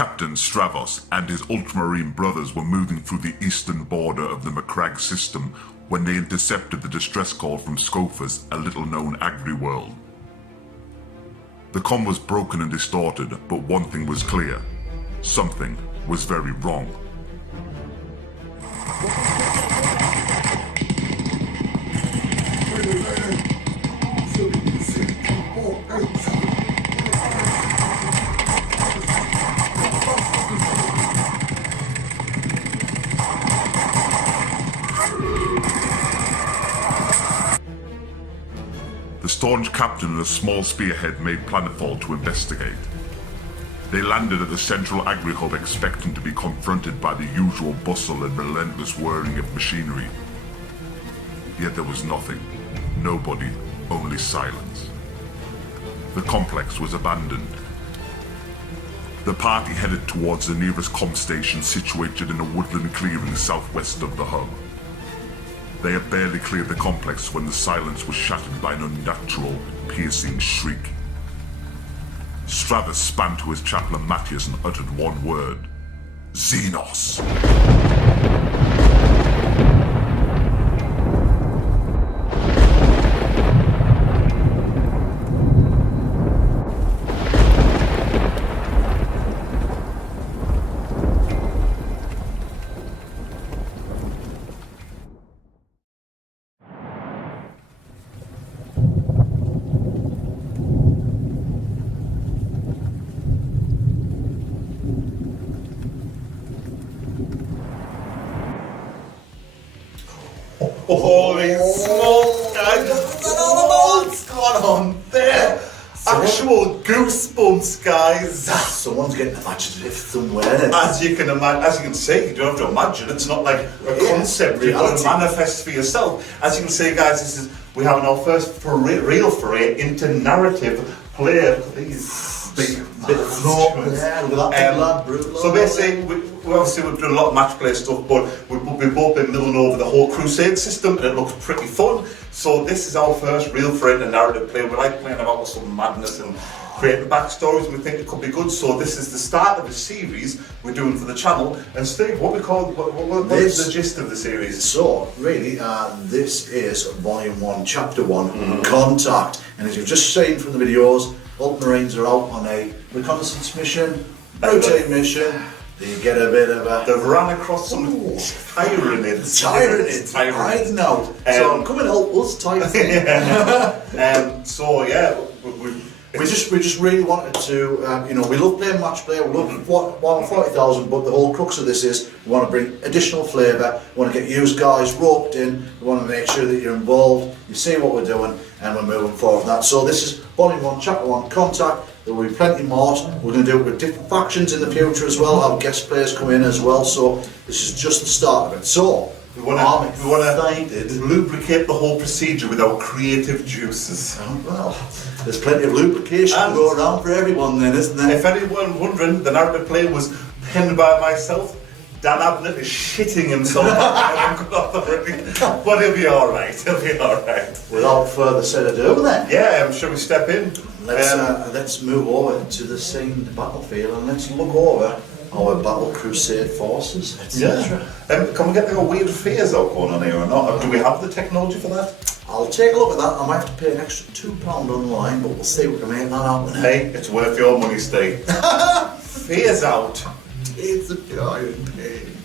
Captain Stravus and his Ultramarine brothers were moving through the eastern border of the Macragge system when they intercepted the distress call from Scophus, a little-known agri-world. The comm was broken and distorted, but one thing was clear. Something was very wrong. The staunch captain and a small spearhead made planetfall to investigate. They landed at the central agri-hub expecting to be confronted by the usual bustle and relentless whirring of machinery. Yet there was nothing, nobody, only silence. The complex was abandoned. The party headed towards the nearest comm station situated in a woodland clearing southwest of the hub. They had barely cleared the complex when the silence was shattered by an unnatural, piercing shriek. Stravus span to his chaplain Matthias and uttered one word. Xenos! Holy smoke, guys! What's going on there? Actual goosebumps, guys! Someone's getting imaginative somewhere. As you can see, you don't have to imagine. It's not like a concept you've got to manifest for yourself. As you can see, guys, we have our first real foray into narrative play. These big bit of so basically, we've done a lot of match play stuff, but we've both been milling over the whole Crusade system, and it looks pretty fun. So this is our first real foray into narrative play. We like playing about with some madness and creating backstories, and we think it could be good. So this is the start of a series we're doing for the channel. And Steve, what is the gist of the series? So really, this is Volume 1, Chapter 1, Contact. And as you've just seen from the videos, Ultramarines are out on a reconnaissance mission, routine mission. You get a bit of a... They've ran across some Tyranids. Hiding out. So come and help us, Tyranid. So yeah, we just really wanted to, we love playing match play, we love 40,000, but the whole crux of this is we want to bring additional flavour, we want to get you guys roped in, we want to make sure that you're involved, you see what we're doing, and we're moving forward. That. So this is Volume 1, Chapter 1, Contact. There will be plenty more. We're going to do it with different factions in the future as well, have guest players come in as well, so this is just the start of it. So, we want to lubricate the whole procedure with our creative juices. Oh, well, there's plenty of lubrication to go around for everyone then, isn't there? If anyone wondering, the narrative play was penned by myself. Dan Abnett is shitting himself but he'll be alright, Without further ado then. Yeah, shall we step in? Let's move over to the scene, the battlefield, and let's look over our battle crusade forces, etc. Yeah. Can we get the weird fears out going on here or not? Do we have the technology for that? I'll take a look at that. I might have to pay an extra £2 online, but we'll see if we can make that happen. Hey, it's worth your money, Steve. Fears out. It's a giant pain.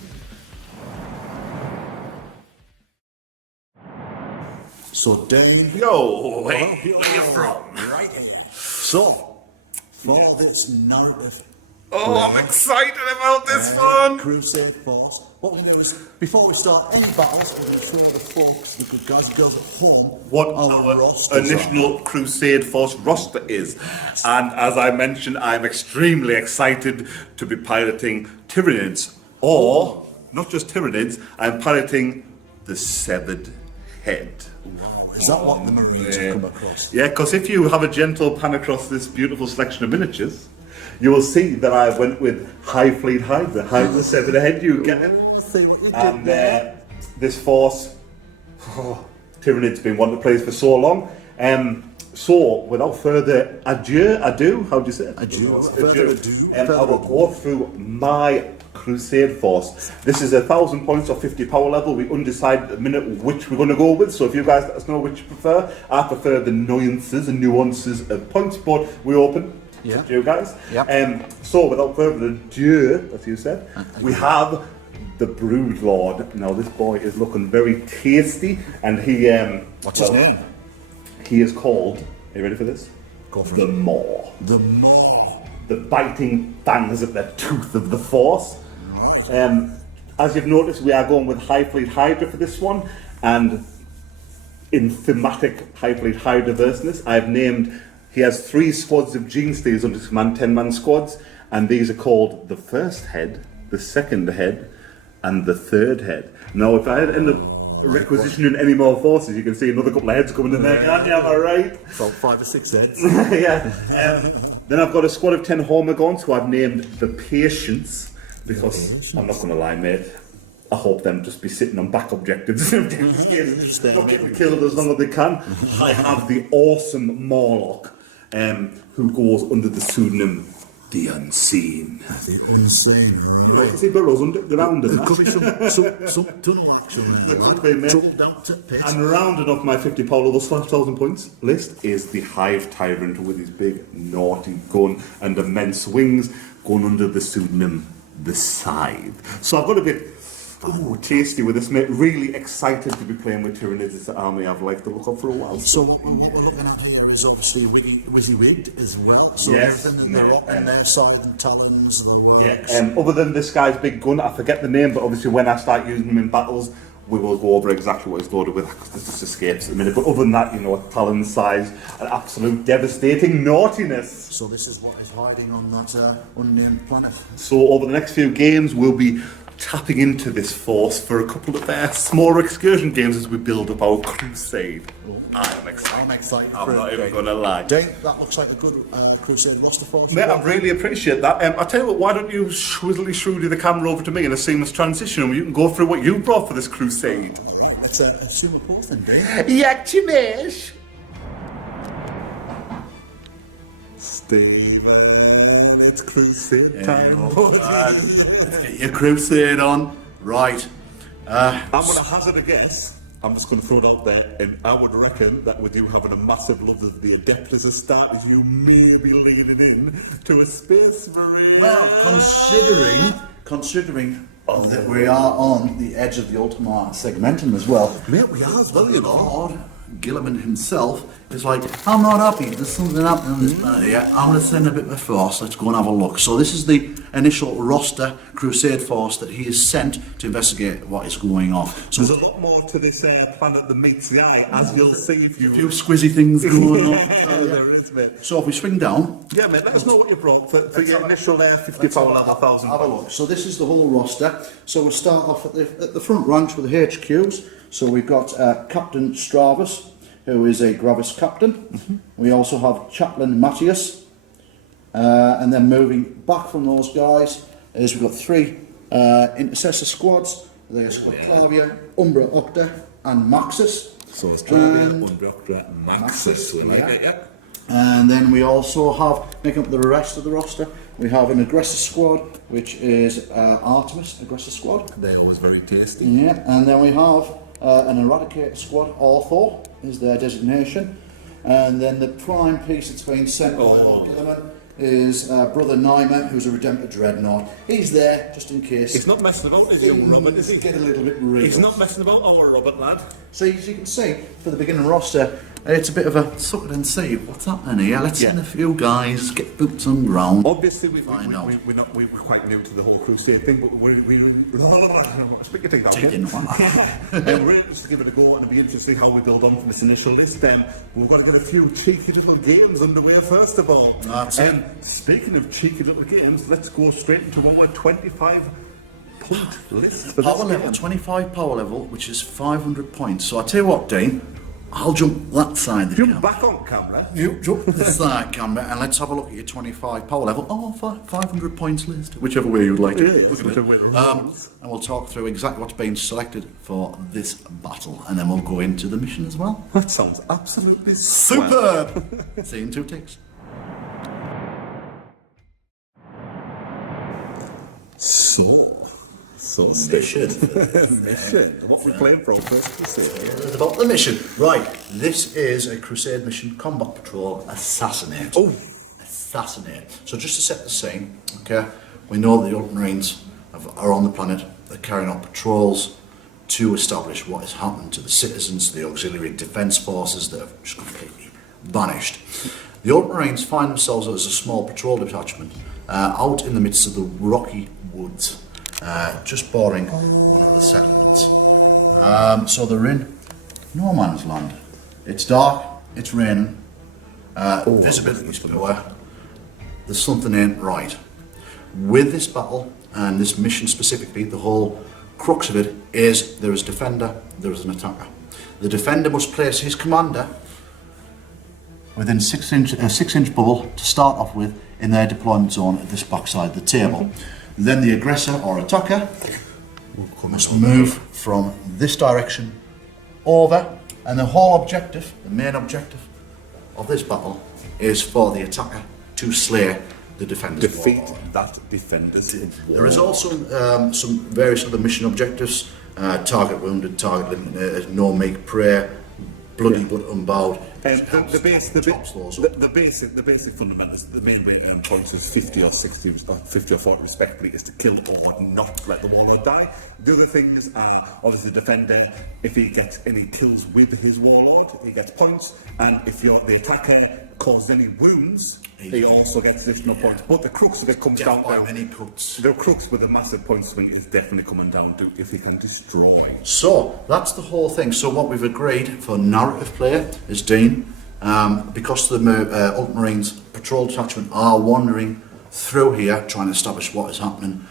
So Dave, where you from? Right here. So, for this narrative. Oh, I'm excited about this one! Crusade Force. What we're going to do is, before we start any battles, we're going to show the folks, the good guys and girls at home, what our initial Crusade Force roster is. And as I mentioned, I'm extremely excited to be piloting Tyranids. Or, not just Tyranids, I'm piloting the Severed Head. Wow, is that what the Marines have come across? Yeah, because if you have a gentle pan across this beautiful selection of miniatures, you will see that I went with Hive Fleet Hydra, Hydra Severed Head, you get it? See what you did there. This force, Tyranid's been one of the players for so long. So, without further ado, how do you say it? Adieu. I will go through my Crusade force. This is 1,000 points or 50 power level. We undecided at the minute which we're going to go with, so if you guys let us know which you prefer. I prefer the nuances of points, but we're open to you guys. Yep. So, without further ado, as you said, we have the Brood Lord. Now, this boy is looking very tasty, and he... What's his name? He is called, are you ready for this? Go for the it. Maw. The Maw. The biting fangs at the tooth of the Force. As you've noticed, we are going with Hive Fleet Hydra for this one, and in thematic Hive Fleet Hydra verseness, I've named, he has 3 squads of Gene Steers under his command, 10-man squads, and these are called the first head, the second head, and the third head. Now, if I end up requisitioning any more forces, you can see another couple of heads coming in there, can't you? Am I right? About 5 or 6 heads. Yeah. Then I've got a squad of 10 Hormagons who I've named the Patience, because I'm not going to lie, mate, I hope them just be sitting on back objectives not getting killed as long as they can. I have the awesome Morlock, who goes under the pseudonym The Unseen. The Unseen. You like to see burrows underground and There could be that. some tunnel action in Could be, mate. Trouble down to pit. And rounding off my 50 power level 5,000 points list is the Hive Tyrant with his big naughty gun and immense wings, going under the pseudonym The Scythe. So I've got a bit tasty with this, mate. Really excited to be playing with Tyranid. It's the army I've liked to look up for a while. So what we're looking at here is obviously WYSIWYG as well. So Yes, everything that they're up on their side, and talons, the works. Yeah, other than this guy's big gun, I forget the name, but obviously when I start using him in battles, we will go over exactly what he's loaded with, because this just escapes in a minute. But other than that, you know, talon size and absolute devastating naughtiness. So this is what is hiding on that unnamed planet. So over the next few games, we'll be tapping into this force for a couple of smaller excursion games as we build up our Crusade. I'm excited. I'm not even going to lie. Dane, that looks like a good Crusade roster for us. Mate, I really appreciate that. I'll tell you what, why don't you shrewdly the camera over to me in a seamless transition and you can go through what you brought for this Crusade. Right, let's assume a pause then, Dane. Yakchimesh! Stephen, it's Crusade time. Let's get your Crusade on. Right. I'm going to hazard a guess. I'm just going to throw it out there, and I would reckon that with you having a massive love of the Adept as a start, you may be leaning in to a Space Marine. Well, considering that we are on the edge of the Ultramarine segmentum as well. Mate, we are as well, you know. Lord Gilliman himself is like, I'm not happy, there's something happening on this planet here. I'm going to send a bit of a force, let's go and have a look. So this is the initial roster Crusade force that he has sent to investigate what is going on. So There's a lot more to this planet than meets the eye, as you'll see if you... a few squizzy things going on. There is, mate. So if we swing down, Yeah, mate, let us know what you brought for your initial 50 power level 1,000. Have a look. So this is the whole roster. So we'll start off at the front ranks with the HQs. So we've got Captain Stravus, who is a Gravis captain. We also have Chaplain Matthias. And then moving back from those guys is we've got 3 intercessor squads. There's Clavia, Umbra Octa and Maxis. So it's Umbra Octa, Maxis, we like it, yeah. And then we also have, making up the rest of the roster, we have an aggressor squad, which is Artemis aggressor squad. They're always very tasty. Yeah, and then we have an eradicator squad, Orthor is their designation. And then the prime piece between Sentinel and Gilliman is Brother Nyma, who's a Redemptor Dreadnought. He's there just in case. He's not messing about, is he, young Robert, is he? Get a little bit real. He's not messing about, our Robert lad. So as you can see, for the beginning roster, it's a bit of a suck it and see what's happening here. Let's send a few guys, get boots on ground. Obviously, we're quite new to the whole Crusade thing, but speak your teeth out. We're interested to give it a go, and it'll be interesting to see how we build on from this initial list. We've got to get a few cheeky little games underway first of all. That's it. Speaking of cheeky little games, let's go straight into our 25 point list for Power this level, game. 25 power level, which is 500 points. So I tell you what, Dean, I'll jump that side. The Jump camera. back on camera. You jump this side camera, and let's have a look at your 25 power level. 500 points list, whichever way you'd like to. And we'll talk through exactly what's been selected for this battle, and then we'll go into the mission as well. That sounds absolutely swell. Superb. See you in 2 ticks. So Mission. mission. What we playing from first Crusade. It's about the mission. Right, this is a Crusade mission, Combat Patrol, Assassinate. Oh. Assassinate. So just to set the scene, okay, we know that the Ultramarines are on the planet, they're carrying out patrols to establish what has happened to the citizens, the auxiliary defence forces that have just completely vanished. The Ultramarines find themselves as a small patrol detachment out in the midst of the rocky woods. Just bordering one of the settlements. So they're in no man's land. It's dark, it's raining, visibility is poor. There's something ain't right. With this battle, and this mission specifically, the whole crux of it is there is a defender, there is an attacker. The defender must place his commander within a 6-inch bubble to start off with in their deployment zone at this backside of the table. Then the aggressor or attacker must move from this direction over, and the whole objective, the main objective of this battle is for the attacker to slay the defender's Defeat warlord. that defender's There is also some various other mission objectives, target wounded, target eliminated, no make prayer, bloody but unbowed. The basic fundamentals, the main way to earn points is 50 or 60 or 50 or 40 respectively, is to kill or not let the warlord die. The other things are obviously the defender, if he gets any kills with his warlord, he gets points, and if you're the attacker causes any wounds, he also gets additional points. But the crux of it comes down to many cuts. the crux with a massive point swing is definitely coming down to if he can destroy. So that's the whole thing. So what we've agreed for narrative play is Dean, because the Ultramarines patrol detachment are wandering through here trying to establish what is happening.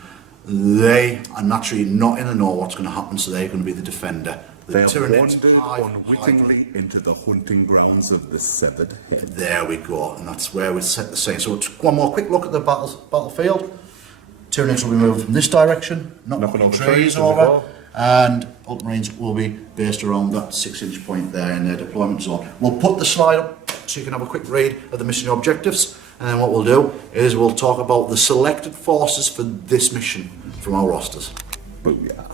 They are naturally not in the know what's going to happen, so they're going to be the defender. They have Tyranid, wandered Hive unwittingly into the hunting grounds of the severed head. There we go, and that's where we set the scene. So one more quick look at the battlefield. Tyranids will be moving from this direction, knocking over trees trees as over, well. and Ultramarines will be based around that 6-inch point there in their deployment zone. We'll put the slide up so you can have a quick read of the mission objectives, and then what we'll do is we'll talk about the selected forces for this mission from our rosters. Booyah.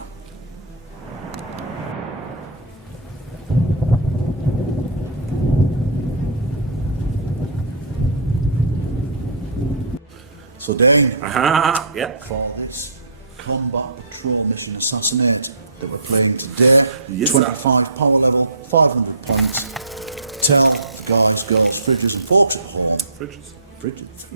So Dave, Yeah. for this combat patrol mission assassinate that we're playing today, Yes, 25 power level, 500 points. Tell the guys, girls, fridges and folks at home, fridges,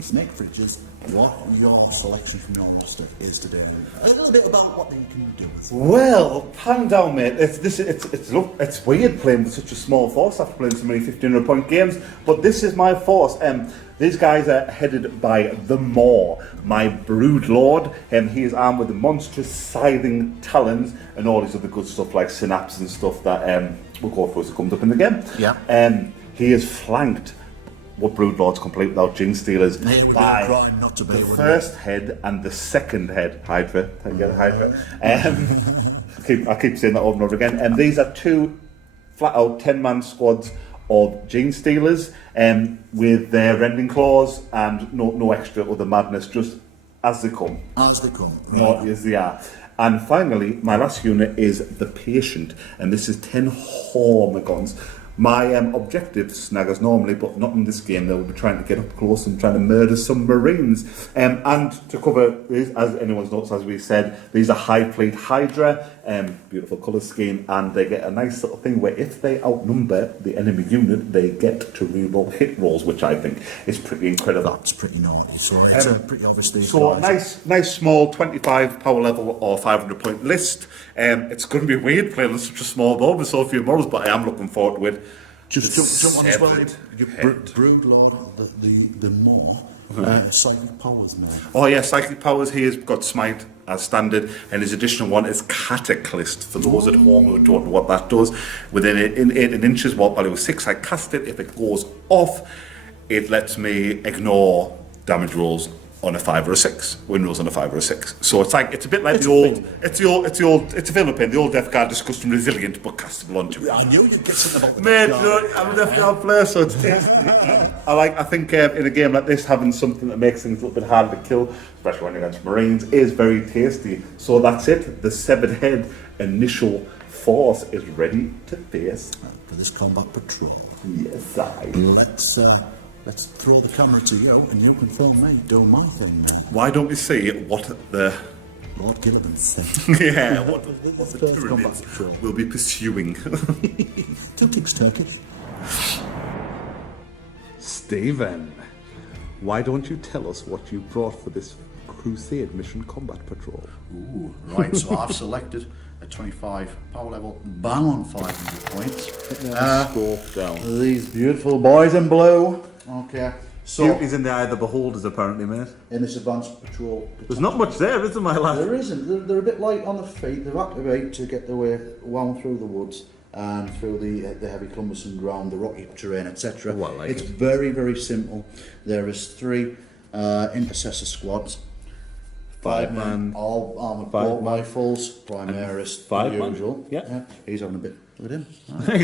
snake fridges, what your selection from your roster is today. A little bit about what you can do with it. Well, pan down, mate. It's weird playing with such a small force after playing so many 1500 point games, but this is my force. These guys are headed by the Maw, my brood lord. He is armed with the monstrous scything talons and all this other good stuff like synapse and stuff that we'll go through as it comes up in the game. Yeah. He is flanked. What brood lords complete without Jinx Stealers? They would be By crying not to be, the wouldn't first head and the second head, Hydra. Hydra. I keep saying that over and over again. And these are two flat-out 10-man squads of Gene Stealers, with their rending claws and no extra other madness, just as they come. As they come. Not as they are. And finally, my last unit is the Patient, and this is 10 Hormigons. My objective, snaggers normally, but not in this game. They will be trying to get up close and trying to murder some Marines. And to cover this, as anyone's notes, as we said, these are Hive Fleet Hydra, beautiful colour scheme, and they get a nice little thing where if they outnumber the enemy unit, they get to reroll hit rolls, which I think is pretty incredible. That's pretty naughty. So it's pretty obvious these So guys. nice small 25 power level or 500 point list. It's going to be weird playing on such a small board with so few models, but I am looking forward to it. Just jump on as well. Severed Your head. brood lord, the more psychic powers, man. Oh yeah, psychic powers. He has got smite, as standard, and his additional one is Cataclysm. For those at home who don't know what that does, within 18 inches, warp value of 6, I cast it. If it goes off, it lets me ignore damage rolls on a 5 or a 6, win rolls on a 5 or a 6. So it's a bit like it's available in the old Death Guard is custom resilient but castable onto it. I knew you'd get something about the Mate, Death Guard. I'm a Death Guard player, so it's tasty. I think in a game like this, having something that makes things a little bit harder to kill, especially when you're against Marines, is very tasty. So that's it. The severed head initial force is ready to face For this combat patrol. yes, I. Let's throw the camera to you, and you can film me doing my thing, man. Why don't we see what the Lord Gilliman said. what the First combat Tyranids patrol. will be pursuing? Two ticks turkey. Stephen, why don't you tell us what you brought for this Crusade mission combat patrol? Ooh, right, so I've selected a 25 power level bang on 500 points. Scope down. These beautiful boys in blue. Okay, so Beauty's in the eye of the beholders, apparently, mate. in this advanced patrol, There's not much there, is there, my lad? there isn't. They're a bit light on the feet. They've activated to get their way wound through the woods and through the heavy cumbersome ground, the rocky terrain, etc. Oh, I like it's it. very, very simple. There is 3 intercessor squads. 5 men, all armoured bolt rifles, Primaris, five the man. usual. Yeah. He's having a bit with him. I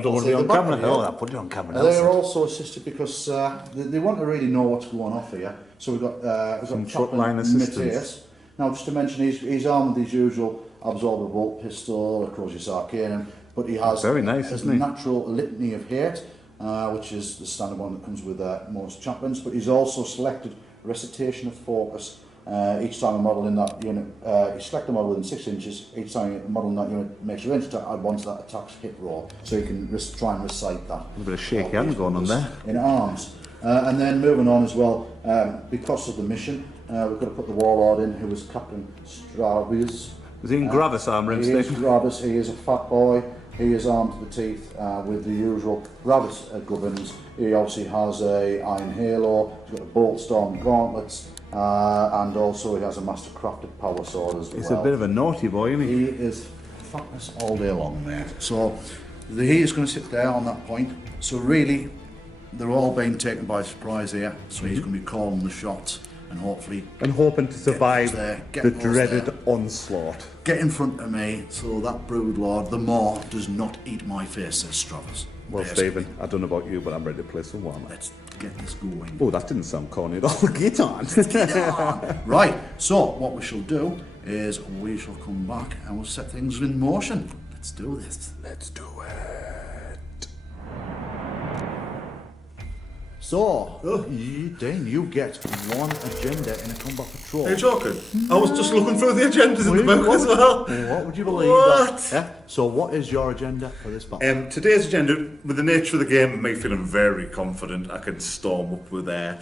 don't want to be on camera. No, I'll put you on camera now. They're also assisted because they want to really know what's going on here. So we've got Some Chaplain frontline assistance. Matthias. Now, just to mention, he's armed with his usual absorber bolt pistol, a Crucis Arcanum, but he has Very nice, a isn't he? natural litany of hate, which is the standard one that comes with most chaplains. But he's also selected recitation of focus. Each time a model in that unit, you select a model within 6 inches, each time a model in that unit makes a ranged attack once that attack's hit roll. So you can try and recite that. A bit of shaky hand going on there. In arms. And then moving on as well, because of the mission, we've got to put the warlord in, who is Captain Stravus. Was he in Gravis armour in He is station? Gravis, he is a fat boy, he is armed to the teeth with the usual Gravis gubbins. He obviously has a iron halo, he's got the bolt storm gauntlets, and also he has a master crafted power sword as well. He's a bit of a naughty boy, isn't he? He is fatness all day long, mate. So he is going to sit there on that point. So really, they're all being taken by surprise here. So he's going to be calling the shots and hopefully And hoping to survive Get the those dreaded there. onslaught. get in front of me so that brood lord, the maw, does not eat my face, says Stravus. Well, Basically. Stephen, I don't know about you, but I'm ready to play some Warhammer. Let's get this going. Oh, that didn't sound corny at all. Get on. Right, so what we shall do is we shall come back and we'll set things in motion. Let's do this. Let's do it. So, Dane, you get one agenda in a combat patrol. Are you joking? I was just looking through the agendas in the book as well. What would you believe? What? Yeah. So, what is your agenda for this battle? Today's agenda, with the nature of the game, and me feeling very confident, I can storm up with I'm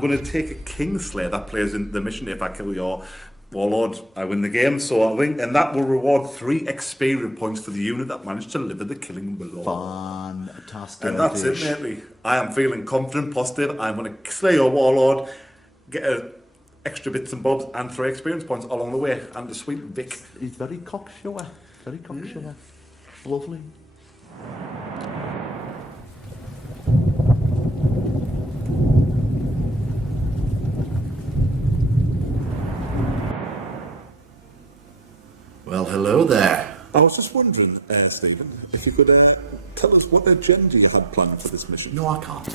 going to take a Kingslayer that plays in the mission. If I kill your warlord, I win the game. So I think, and that will reward 3 experience points for the unit that managed to deliver the killing blow. Fantastic. And that's it, matey. I am feeling confident, positive. I'm going to slay your warlord, get extra bits and bobs, and 3 experience points along the way, and the sweet Vic. He's very cocksure. Very cocksure. Lovely. Well, hello there. I was just wondering, Stephen, if you could tell us what agenda you had planned for this mission. No, I can't.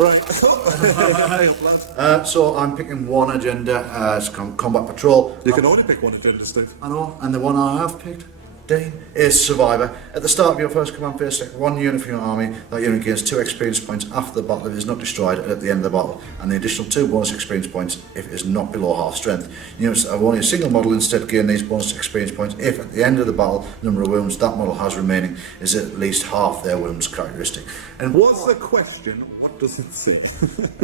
Right. So I'm picking one agenda, it's combat patrol. You can only pick one agenda, Steve. I know, and the one I have picked, Dane, is Survivor. At the start of your first command phase, select 1 unit from your army. That unit gains 2 experience points after the battle if it is not destroyed at the end of the battle, and the additional 2 bonus experience points if it is not below half strength. Units that have only a single model instead gain these bonus experience points if at the end of the battle, the number of wounds that model has remaining is at least half their wounds characteristic. And What's the question? What does it say?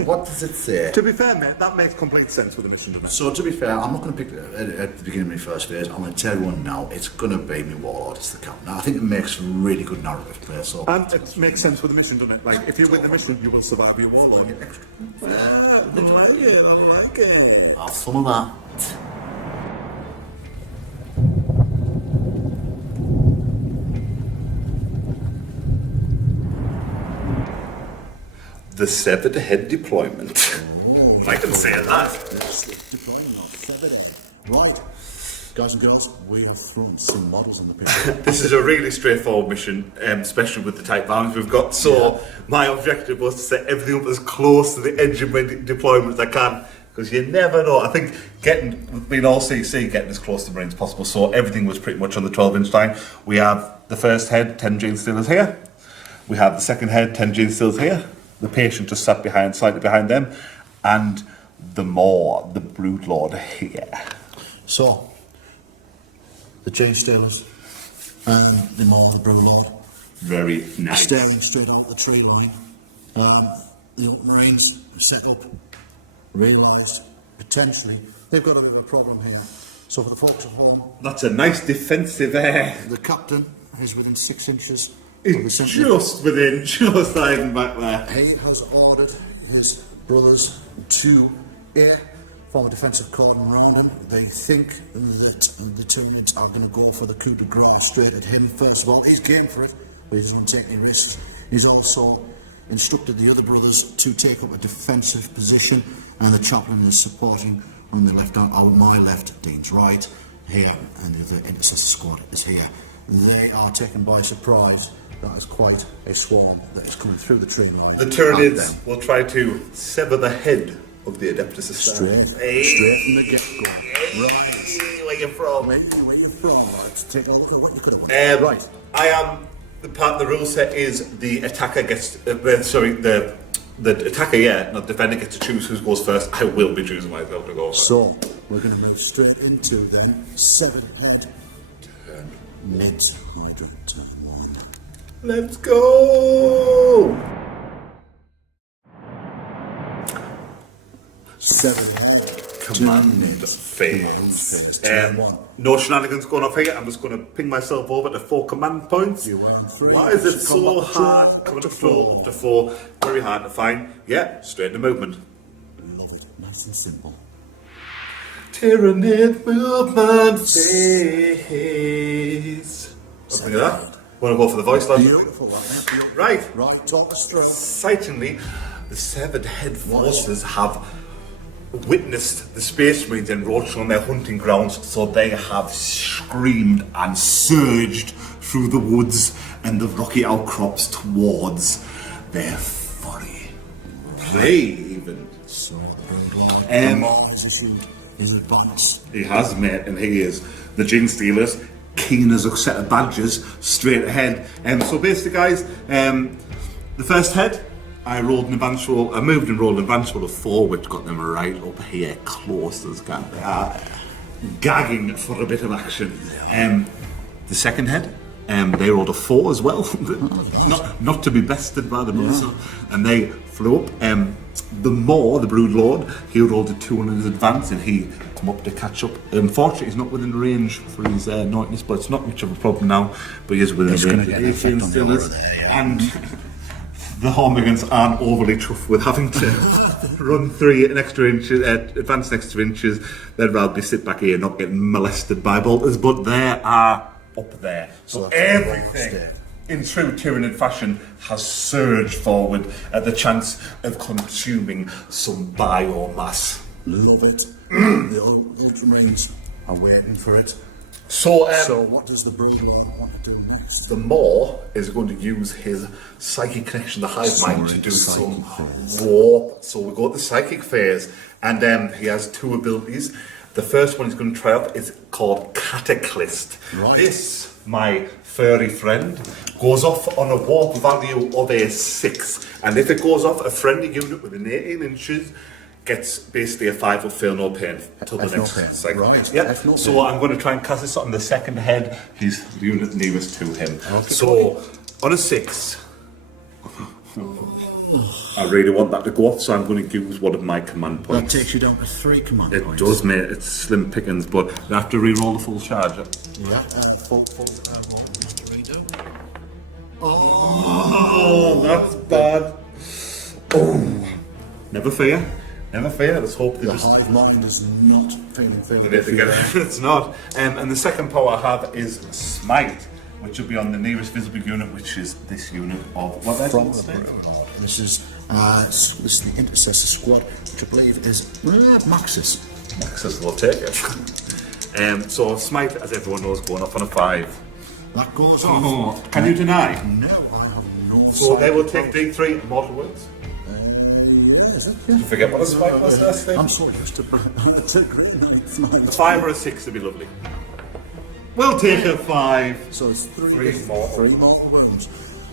what does it say? To be fair, mate, that makes complete sense with the mission, doesn't it? So to be fair, I'm not going to pick it at the beginning of my first phase. I'm going to tell everyone now, it's going to be my Ultramarine Warlord is the captain. I think it makes a really good narrative play. So And it makes sense with the mission, doesn't it? Like, if you win the mission, you will survive your warlord. get extra. Yeah, I like it, I like it. Have some of that. The severed head deployment. I can say that. Deploying of severed head. Right, guys and girls, we have thrown some models in the picture. This is a really straightforward mission, especially with the type values we've got. So my objective was to set everything up as close to the edge of my deployment as I can, because you never know. I think being all CC, getting as close to the Marine as possible. So everything was pretty much on the 12-inch line. We have the first head, 10 gene stealers here. We have the second head, 10 gene stealers here. The patient just sat behind, slightly behind them, and the brood lord here. So, the Gene Stealers and the Maw, brood lord, Very nice. staring straight out the tree line. The Ultramarines set up, realised potentially they've got a bit of a problem here. So for the folks at home, That's a nice defensive air. the captain is within 6 inches of the It's centre. just hiding back there. He has ordered his brothers to form a defensive cordon around him. They think that the Tyranids are going to go for the coup de grace straight at him. First of all, he's game for it, but he doesn't take any risks. He's also instructed the other brothers to take up a defensive position, and the chaplain is supporting on the left, on my left, Dean's right, here, and the other intercessor squad is here. They are taken by surprise. That is quite a swarm that is coming through the tree line. The at Tyranids them. will try to sever the head of the Adeptus Astartes. Straight from the get-go. Right. Where you from? Where you from? Let's take a look at what you could have won. Right. I am the part of the rule set is the attacker gets the attacker, not the defender gets to choose who goes first. I will be choosing myself to go first. So we're going to move straight into then severed head. Mid Hydra turn 1. Let's go! Severed head. Command fails. Turn 1. No shenanigans going off here. I'm just going to ping myself over to 4 command points. You went through. Why is it so Combat hard? patrol, Coming up to up to 4. Very hard to find. Yeah, straight into movement. Love it. Nice and simple. Tyranid movement phase. Something like that. Want to go for the voice line? Beautiful, that mate. Right. Right, talk us straight. Excitingly, the severed head forces have witnessed the Space Marines encroaching on their hunting grounds, so they have screamed and surged through the woods and the rocky outcrops towards their fury. Prey, even. So, the man has issued his advance. He has, mate, and he is the Gin Stealers, keen as a set of badgers, straight ahead. So basically, guys, the first head, I moved and rolled an advance roll of 4, which got them right up here, close as can. Gagging for a bit of action. The second head, they rolled a 4 as well, not to be bested by the muzzle, and they flew up. The brood lord, he rolled a 2 on his advance, and he come up to catch up. Unfortunately, he's not within range for his naughtiness, but it's not much of a problem now. But he is within He's range. going to get an effect on the aura there, And the Hormigans aren't overly chuffed with having to run 3 an extra inches, advance an extra inches. They'd rather be sit back here, not getting molested by bolters. But they are up there, so everything in true Tyranid fashion has surged forward at the chance of consuming some biomass. Love it. The Ultramarines are waiting for it. So What does the brood want to do next? the Maw is going to use his psychic connection, the Hive Mind, to do some warp. So we go to the psychic phase, and he has 2 abilities. The first one he's going to try out is called Cataclysm. Right. This, my furry friend, goes off on a warp value of a 6. And if it goes off, a friendly unit within 18 inches gets basically a 5 will feel no pain till the F no next pain. cycle. Right. Yep. F no So pain. I'm going to try and cast this on the second head. He's the unit nearest to him. Okay. So on a 6, I really want that to go off, so I'm going to use one of my command That points. takes you down to 3 command It points. does, mate. It's slim pickings, but I have to re-roll the full charge. Yeah, and full, what do we have to redo? Oh, that's bad. Oh, never fear. Never fear. Let's hope they The just hive mind is not feeling get together. It's not. And the second power I have is Smite, which will be on the nearest visible unit, which is this unit of what from the Brownlord. This is the Intercessor Squad, which I believe is Maxis. Maxis will take it. So Smite, as everyone knows, going up on a 5. That goes Oh, off. can you deny? No, I have no So they will sight take of- D3 mortal wounds. Yeah, is it? Did you forget what a Smite was last I'm time? so used to it's a great it's nice. A 5 or a 6 would be lovely. We'll take a 5. So it's three Three mortal mortal wounds.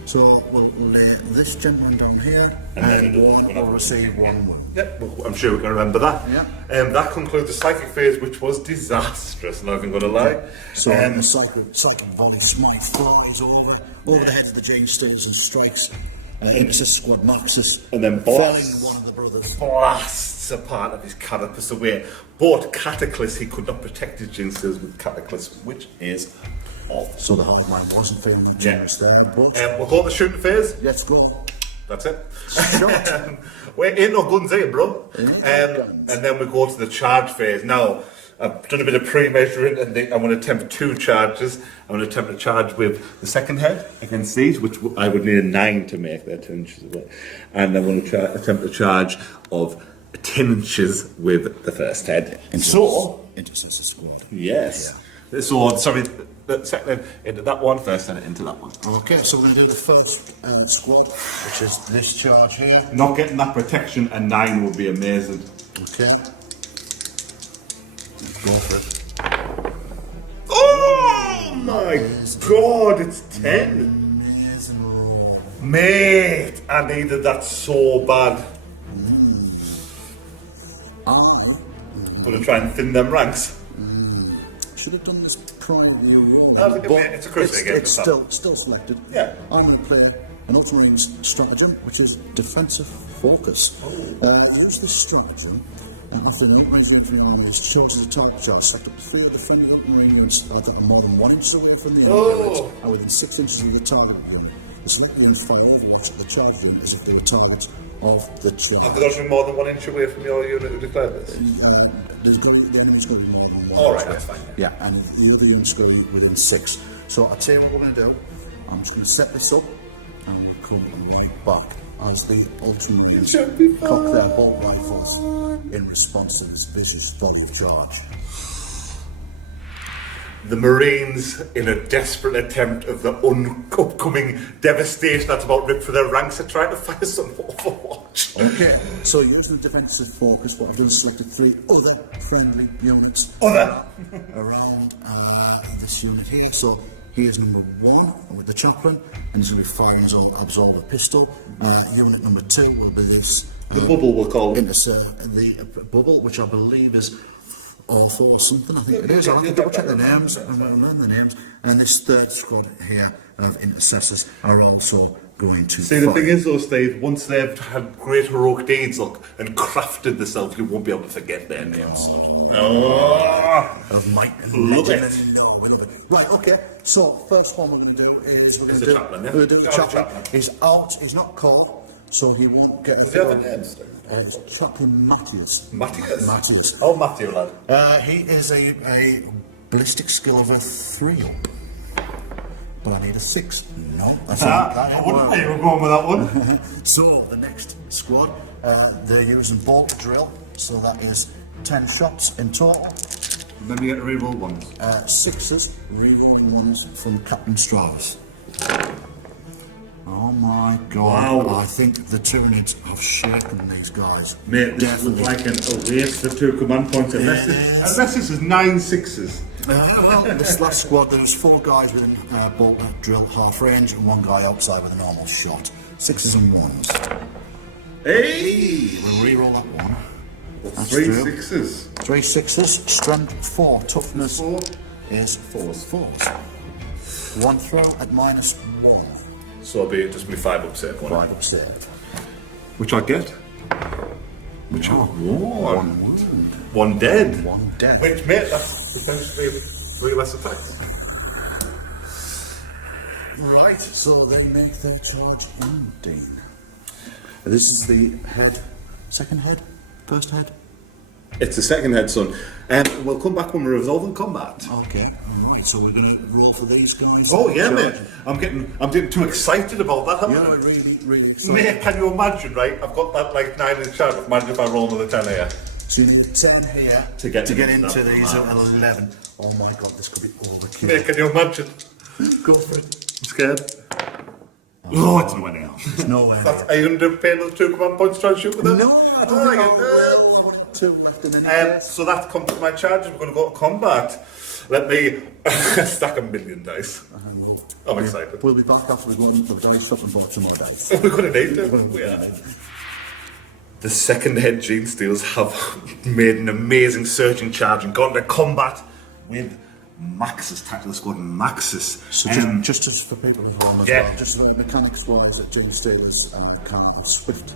So we'll lay this gentleman down here, And then one will receive 1 wound. Yep, well, I'm sure we can remember that. Yeah. That concludes the psychic phase, which was disastrous, not even going to lie. So the psychic volley smite flies over the heads of the Jane Steels and strikes Intercessor Squad Maxis, And then felling blasts. one of the brothers. Blasts a part of his carapace away. But Cataclysm, he could not protect his Jinsters with Cataclysm, which is awful. So the hard man wasn't feeling generous there, but We'll go to the shooting phase. let's go. That's it. Shot. Wait, ain't no guns here, bro. Ain't no guns. And then we go to the charge phase. Now, I've done a bit of pre-measuring, and I'm going to attempt 2 charges. I'm going to attempt a charge with the second head against these, which I would need a 9 to make. They're 10 inches away. And I'm going to attempt a charge of 10 inches with the first head. Intercessor Squad. Yes. So, sorry, the second head into that one, first head into that one. Okay, so we're going to do the first squad, which is this charge here. Not getting that protection, a 9 would be amazing. Okay. Go for it. Oh my god, it's 10! Amazing roll. Mate, I needed that so bad. Gonna try and thin them ranks. Should have done this prior. It's a Crusade game, It's still selected. Yeah. I'm going to play an Ultramarine stratagem, which is defensive focus. Use this stratagem. And if the new range Ultramarine is chosen to target charge, select up to 3 of the defending Ultramarines that are more than 1 inch away from the enemy and within 6 inches of the target unit. The select range fire overwatch at the charge unit as if they were targets of the charge. I've got to be more than 1 inch away from your unit who declared this. The enemy's going to be more than 1 Alright, inch that's away. fine. Yeah, and the other unit's going within 6. So I'll tell you what we're going to do. I'm just going to set this up and we'll come and lead back as the Ultramarines cock their bolt rifles in response to this vicious volley of charge. The Marines, in a desperate attempt of the upcoming devastation that's about ripped for their ranks, are trying to fire some Overwatch. Okay, so using the defensive focus, what I've done is selected 3 other friendly units around this unit here. So here's number 1 with the chaplain, and he's going to be firing his own absorber pistol. Unit number 2 will be this. The bubble we'll call it. The bubble, which I believe is Ortho or something, I think it is. I'll have to double check the names and learn the names. And this third squad here of intercessors are also going to See, the thing is though, Steve, once they've had great heroic deeds, look, and crafted themselves, you won't be able to forget their names. of might and Love legend. it. And no, we love it. Right, okay. So first one we're going to do is we're going to the chaplain, yeah? We're doing the Charge chaplain. chaplain. He's out. He's not caught, so he won't get. Does he have a name, Steve? It's Chaplain Matthias. Matthias? Matthias. Oh, Matthew, lad. He is a ballistic skill of a 3 up. But I need a 6. No, that's not. I wouldn't know you were going with that one. So the next squad, they're using bolt drill, so that is 10 shots in total. Then we get to reroll ones. 6s, rerolling ones from Captain Stravus. Oh my god, Wow. I think the Tyranids have shaken these guys. Mate, this looks like a waste for 2 command points, unless this is 9 6s. Well, this last squad, there was 4 guys with a bolt drill half range and 1 guy outside with a normal shot. 6s and 1s. Hey! We'll reroll that one. That's 3 true. 6s. 3 6s, strength 4, toughness 4. is 4s. 1 throw at -1. So it'll be just be 5 up, say, 5 upstairs. Which I get. Which are one dead. One dead. Which, mate, that's potentially 3 less attacks. Right, so they make their charge on Dean. This is the head, second head, first head? It's the second head, son. We'll come back when we're resolving combat. Okay, alright, so we're going to roll for these guys. Oh yeah, Charge. mate. I'm getting too excited about that. haven't I? Yeah, really excited. Mate, can you imagine, right? I've got that like 9 in charge. Imagine if I roll another 10 here. So you need 10 here To get into that these man. at 11. Oh my god, this could be overkill. Mate, can you imagine? Go for it. I'm scared. Oh, it's nowhere near. There's no way. That's 800 pay another 2 command points to try and shoot with it? No, I don't think I will. I want 2 left in any case. So that comes to my charges. We're going to go to combat. Let me stack a million dice. I'm excited. We'll be back after we've gone the dice up and bought some more dice. We're going to need them. Yeah. The second head Gene Stealers have made an amazing surging charge and gone to combat with Maxis, Tactical Squad Maxis. So just as for people who are Yeah. just the mechanics wise that Jim Steelers can have swift.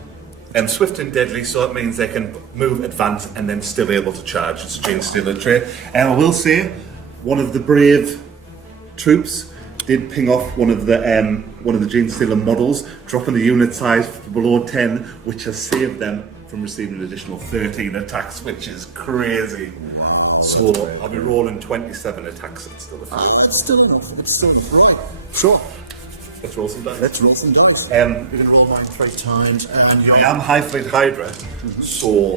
Swift and deadly, so it means they can move, advance, and then still able to charge. It's a Gene Stealer trait. And I will say, one of the brave troops did ping off one of the Gene Stealer models, dropping the unit size below 10, which has saved them from receiving an additional 13 attacks, which is crazy. So I'll be rolling 27 attacks. It's still a few. It's still enough. It's still enough. Right. Sure. Let's roll some dice. Let's roll some dice. Um, You can roll mine 3 times, and you're. I am Hive Fleet Hydra, so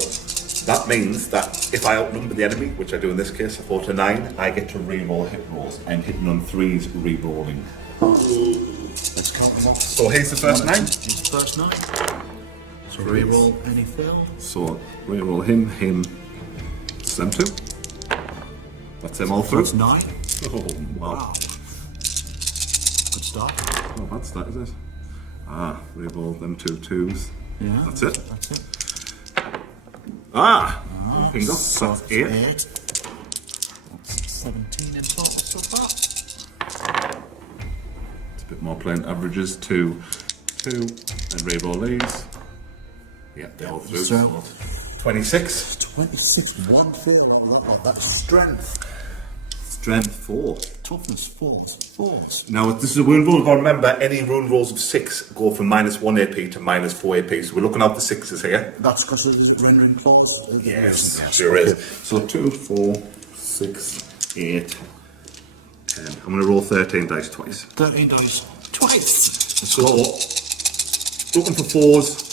that means that if I outnumber the enemy, which I do in this case, a 4 to 9, I get to re-roll hit rolls. I'm hitting on 3s, re-rolling. Let's count them off. So here's the first 9. Here's the first 9. So re-roll any fail. So re-roll him, it's them 2. That's them all through. That's 9. Oh, wow. Wow. Good start. Oh, that's that, is it? Ah, re-roll them 2 2s. Yeah. That's it. That's it. Ah! Pinged off. So That's 8. That's 17 in total so far. It's a bit more plain averages. 2, 2, and re-roll these. Yeah, they're all through. So 26. 26, 1 fail on that one. That's strength. Strength 4. Toughness 4s. Now, this is a wound roll. You've got to remember, any wound rolls of 6 go from -1 AP to -4 AP. So we're looking at the 6s here. That's because of the rendering clause? Yes, sure is. So 2, 4, 6, 8, 10. I'm going to roll 13 dice twice. 13 dice. Twice! So, looking for 4s.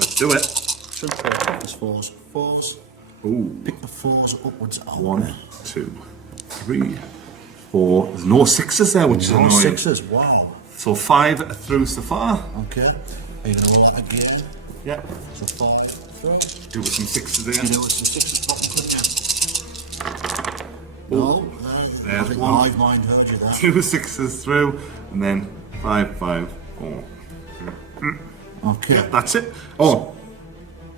Let's do it. Strength 4, toughness 4s. 4s. Ooh. Pick the 4s upwards. 1, 2, 3, 4. There's no 6s there, which is No annoying. 6s, wow. So 5 are through so far. Okay. You know, again. Yeah. So 5, 3. Do with some 6s You there. know, it's some 6s bottom, couldn't you? No. I There's think one. Hive Mind heard you there. 2 6s through, and then 5, 5, 4. Okay. Yeah, that's it. Oh,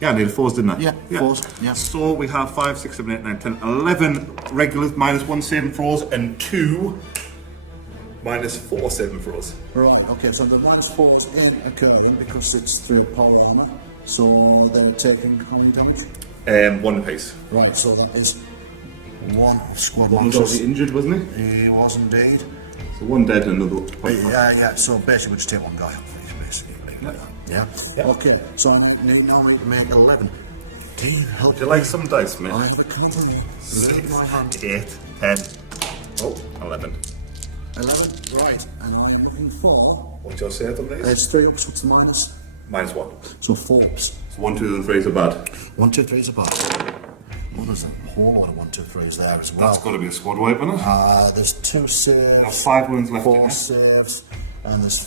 yeah, I needed 4s, didn't I? Yeah, 4s, yeah. So we have 5, 6, 7, 8, 9, 10, 11 regulars, -1 saving throws, and 2 -4 saving throws. Right, okay, so the last 4s ain't occurring because it's through polymer, so they're taking how many damage? 1 apiece. Right, so that is 1 squad One was already maxes. injured, wasn't he? He was indeed. So 1 dead and another. Yeah, so basically we just take 1 guy off, basically. Yeah? Okay, so now we need to make 11. Dean, help Would you like some dice, mate? I have a company. 6, 8, 10. Oh, 11. 11, right, and I'm looking for. What's your save on these? It's 3 ups, what's the minus? -1. So 4 ups. So 1, 2, and 3 are bad. 1, 2, 3 is a bad. Oh, there's a whole lot of 1, 2, 3s there as well. That's got to be a squad wipe, isn't it? There's 2 saves. There's 5 wounds left. 4 in saves, and there's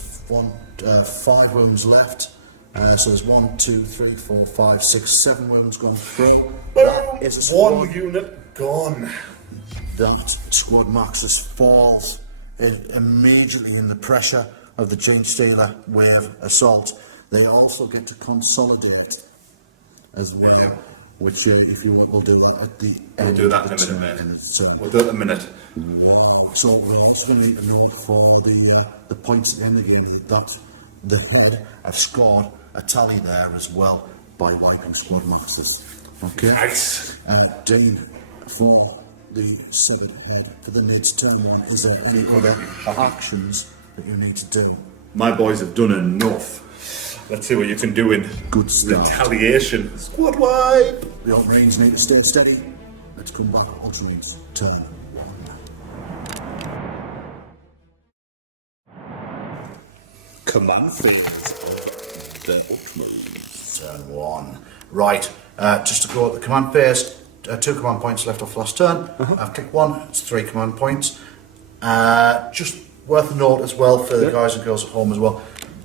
5 wounds left. So there's 1, 2, 3, 4, 5, 6, 7 wounds going through. That is a squad. 1 unit gone. That squad maxus falls immediately in the pressure of the Gene Stealer wave assault. They also get to consolidate as well, which if you want, we'll do that at the end. We'll do that of the in a minute, turn. mate. We'll do it in a minute. So we also need to know for the points at the end of the game that the hood have scored a tally there as well by wiping squad masters. Okay? Nice. And Dean, for the severed head for the next turn one, is there any other actions that you need to do? My boys have done enough. Let's see what you can do in Good start. retaliation. Squad wipe! The Ultramarines need to stay steady. Let's come back to Ultramarines. Turn one. Command phase of the Ultramarines. Turn one. Right, just to go at the command phase, 2 command points left off last turn. I've clicked 1, it's 3 command points. Just worth a note as well for the guys and girls at home as well.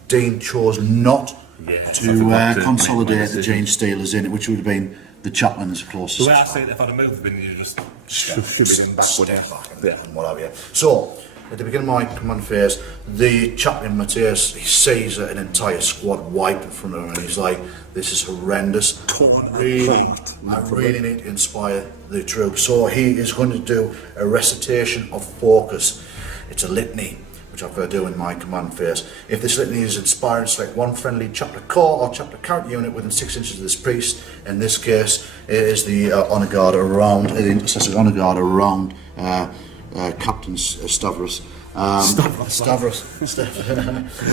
Dean chose not to consolidate the Jane Steelers in it, which would have been the chaplains closest. The way I say it, if I'd have moved, then you just should be in backward. And what have you. So, at the beginning of my command phase, the chaplain Matthias, he sees an entire squad wiped in front of him and he's like, this is horrendous. I really need to inspire the troops. So he is going to do a recitation of focus. It's a litany, which I've got to do in my command phase. If this litany is inspiring, select one friendly chapter corps or chapter character unit within 6 inches of this priest. In this case, it is the honour guard around, the intercessor's honour guard around Captain Stravus.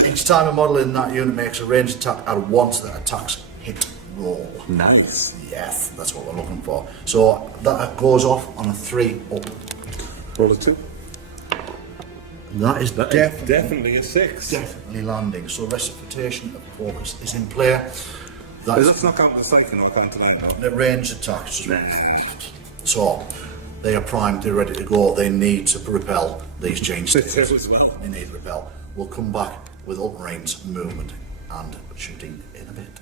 Each time a model in that unit makes a ranged attack, add 1 to that attack's hit roll. Nice. Yes, that's what we're looking for. So that goes off on a 3 up. Roll a 2. That is Definitely a 6. definitely landing. So recitation of focus is in play. That's not counting the cycle, not counting the land. The ranged attack. So they are primed, they're ready to go. They need to repel these Jane Steelers. as well. They need to repel. We'll come back with Ultramarines movement and shooting in a bit.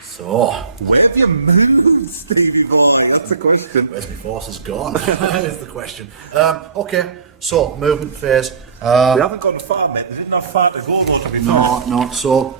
So, Where have you moved, Stevie Ball? That's a question. where's my forces gone? Is the question. Okay, so movement phase. We haven't gone far, mate. There's not far to go, though, to be fair. No. So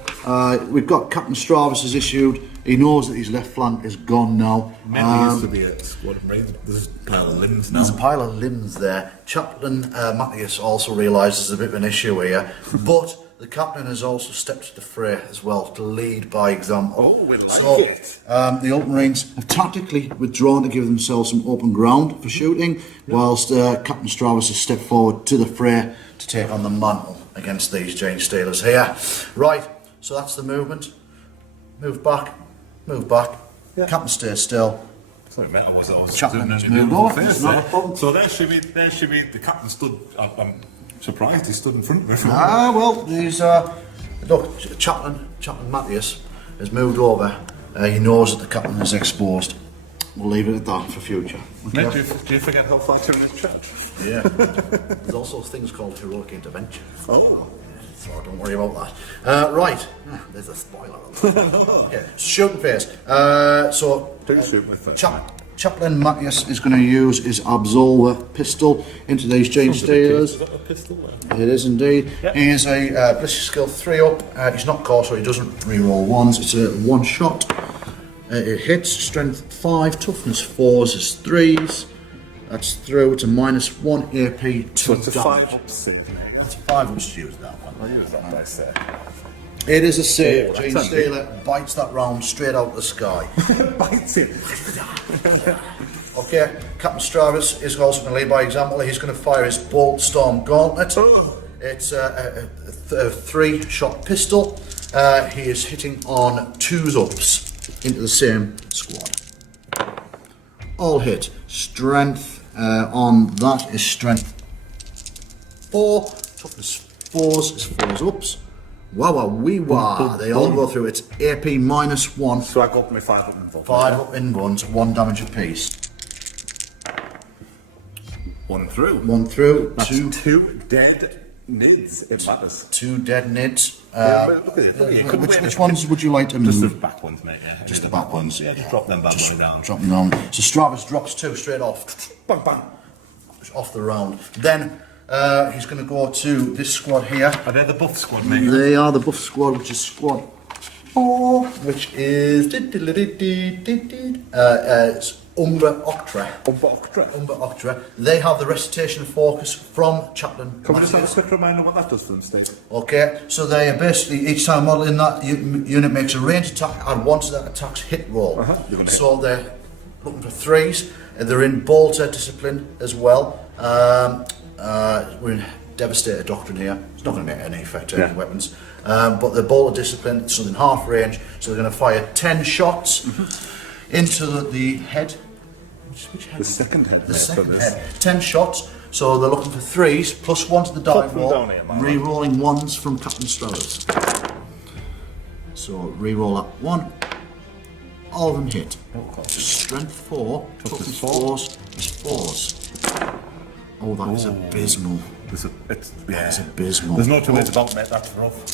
we've got Captain Stravus has issued. He knows that his left flank is gone now. Maybe used to be a squad of Marines. There's a pile of limbs now. There's a pile of limbs there. Chaplain Matthias also realises there's a bit of an issue here, but the captain has also stepped to the fray as well to lead by example. Oh, we like it. The Ultramarines have tactically withdrawn to give themselves some open ground for shooting, whilst Captain Stravus has stepped forward to the fray to take on the mantle against these Jane Steelers here. Right, so that's the movement. Move back. Yeah. Captain stays still. Sorry, mate, I was Chapman doing has anything moved on the over. face It's not there. a problem. So there should be the captain stood. I'm surprised he stood in front of me. Well, these look, Chaplain Matthias has moved over. He knows that the captain is exposed. We'll leave it at that for future. Mate, do you forget how far to this church? Yeah. There's also things called heroic intervention. Oh. So don't worry about that. Right. There's a spoiler. Okay. Shooting phase. Please shoot me first. Chaplain Matthias is going to use his Absolver pistol into these Jane Steelers. Is that a pistol there? It is indeed. Yep. He is a ballistic skill 3 up. He's not core, so he doesn't re-roll 1s. It's a 1 shot. It hits. Strength 5, toughness 4s is 3s. That's through. It's a -1 AP. 2 So it's a damage. 5 up save. It's a 5. Let's use that one. I'll use that dice there. It is a save. Oh, that's Jane handy. Steeler bites that round straight out the sky. Bites it. Okay, Captain Stravus is also going to lead by example. He's going to fire his Bolt Storm Gauntlet. It's a 3-shot pistol. He is hitting on 2s ups into the same squad. All hit. Strength on that is strength 4. Toughness 4s is 4s ups. Wow. They all go through. It's AP -1. So I got my 5 up and 4. 5 up in ones, 1 damage apiece. 1 through. 1 through, That's 2 2 dead nids. It matters. 2 dead nids. Look at it. Which ones would you like to move? Just the back ones, mate. Yeah. Just the back ones. Yeah, just drop them bad boy down. Drop them down. So Stravus drops 2 straight off. Bang, bang. Off the round. Then he's going to go to this squad here. Are they the buff squad, mate? They are the buff squad, which is squad 4, which is Umber Octra. Umber Octra. They have the recitation of focus from Chaplain Can we just have a Matthews. quick reminder what that does for them, Steve? Okay, so they are basically, each time model in that unit makes a ranged attack, add 1 to that attack's hit roll. You're gonna So they're looking for 3s, and they're in bolter discipline as well. We're in Devastator Doctrine here. It's not going to make any effect to any weapons. But they're bolter discipline, so in half range, so they're going to fire 10 shots into the head. Which head? The second head. The second head. 10 shots, so they're looking for 3s, plus 1 to the die them roll, down here, man. re-rolling 1s from Captain Stravus. So re-roll that 1. All of them hit. Strength 4, toughness 4s, is 4s. Oh, that is abysmal. It's abysmal. There's no two ways about it, that's rough.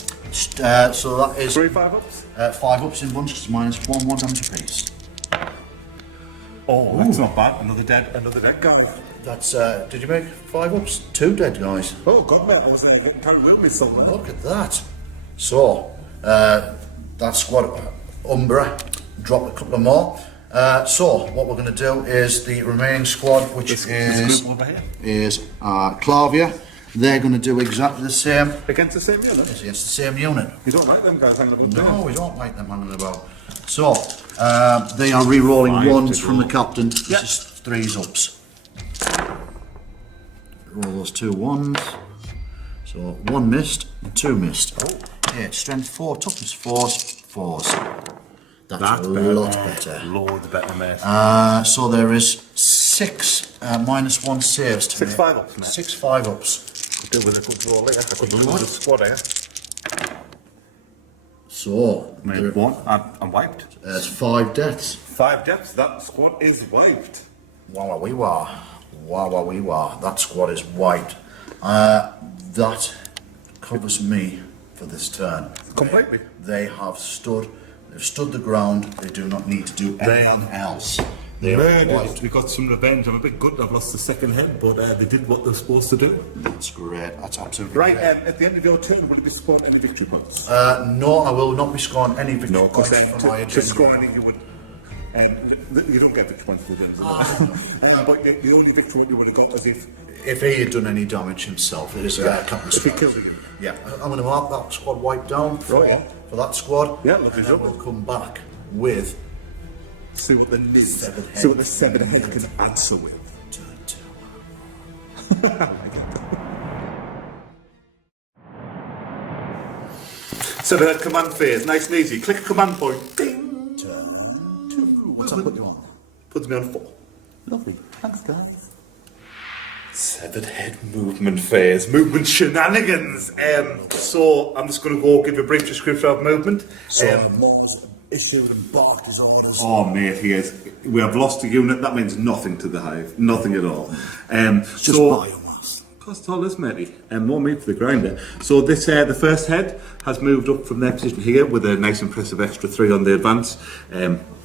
So that is 3 5-ups? 5 ups in bunch, because minus 1 damage apiece. Oh, that's not bad. Another dead guy. That's, did you make 5 ups? 2 dead guys. Oh, God, mate, I was there getting carried away with something. Look at that. So, that squad, Umbra, drop a couple of more. So, what we're going to do is the remaining squad, which This group over here. is Clavia. They're going to do exactly the same Against the same unit? against the same unit. You don't like them guys hanging about there? No, we don't like them hanging about. So, they are re-rolling 1s from the captain. This is 3s ups. Roll those 2 1s. So, 1 missed and 2 missed. Oh. 8, strength 4, toughness 4s. That's a lot better. Loads better, mate. So there is 6 minus 1 saves to 6 5-ups, mate. 6 5-ups. Could do with a good roll here. I could lose the squad here. So, Made 1. I'm wiped. there's 5 deaths. 5 deaths. That squad is wiped. Wah wee wah. Wah wah wee wah. That squad is wiped. That covers me for this turn. Completely. They've stood the ground. They do not need to do anything else. They are Murdered. wiped. We got some revenge. I'm a bit gutted I've lost the second head, but they did what they're supposed to do. That's great. That's absolutely Right, great. at the end of your turn, will it be scored any victory points? No, I will not be scoring any victory No, because points for my to agenda. score any, you would. You don't get victory points for the end. But the only victory point you would have got is If he had done any damage himself, it is Captain if he Stravus. killed him. Yeah, I'm going to mark that squad wiped down for that squad. Yeah, lovely and then job. we'll come back with See what they need. Severed head. See what the severed head can answer with. turn 2. Severed head command phase, nice and easy. Click a command point. Ding. Turn 2. What's that put you on? Puts me on 4. Lovely. Thanks, guys. Severed head movement phase, movement shenanigans. So I'm just going to go give a brief description of movement. Mo's issued and barked his orders. Oh mate, he is. We have lost a unit. That means nothing to the hive, nothing at all. Just biomass. Cost all this, matey, and more meat for the grinder. So this, the first head has moved up from their position here with a nice impressive extra 3 on the advance.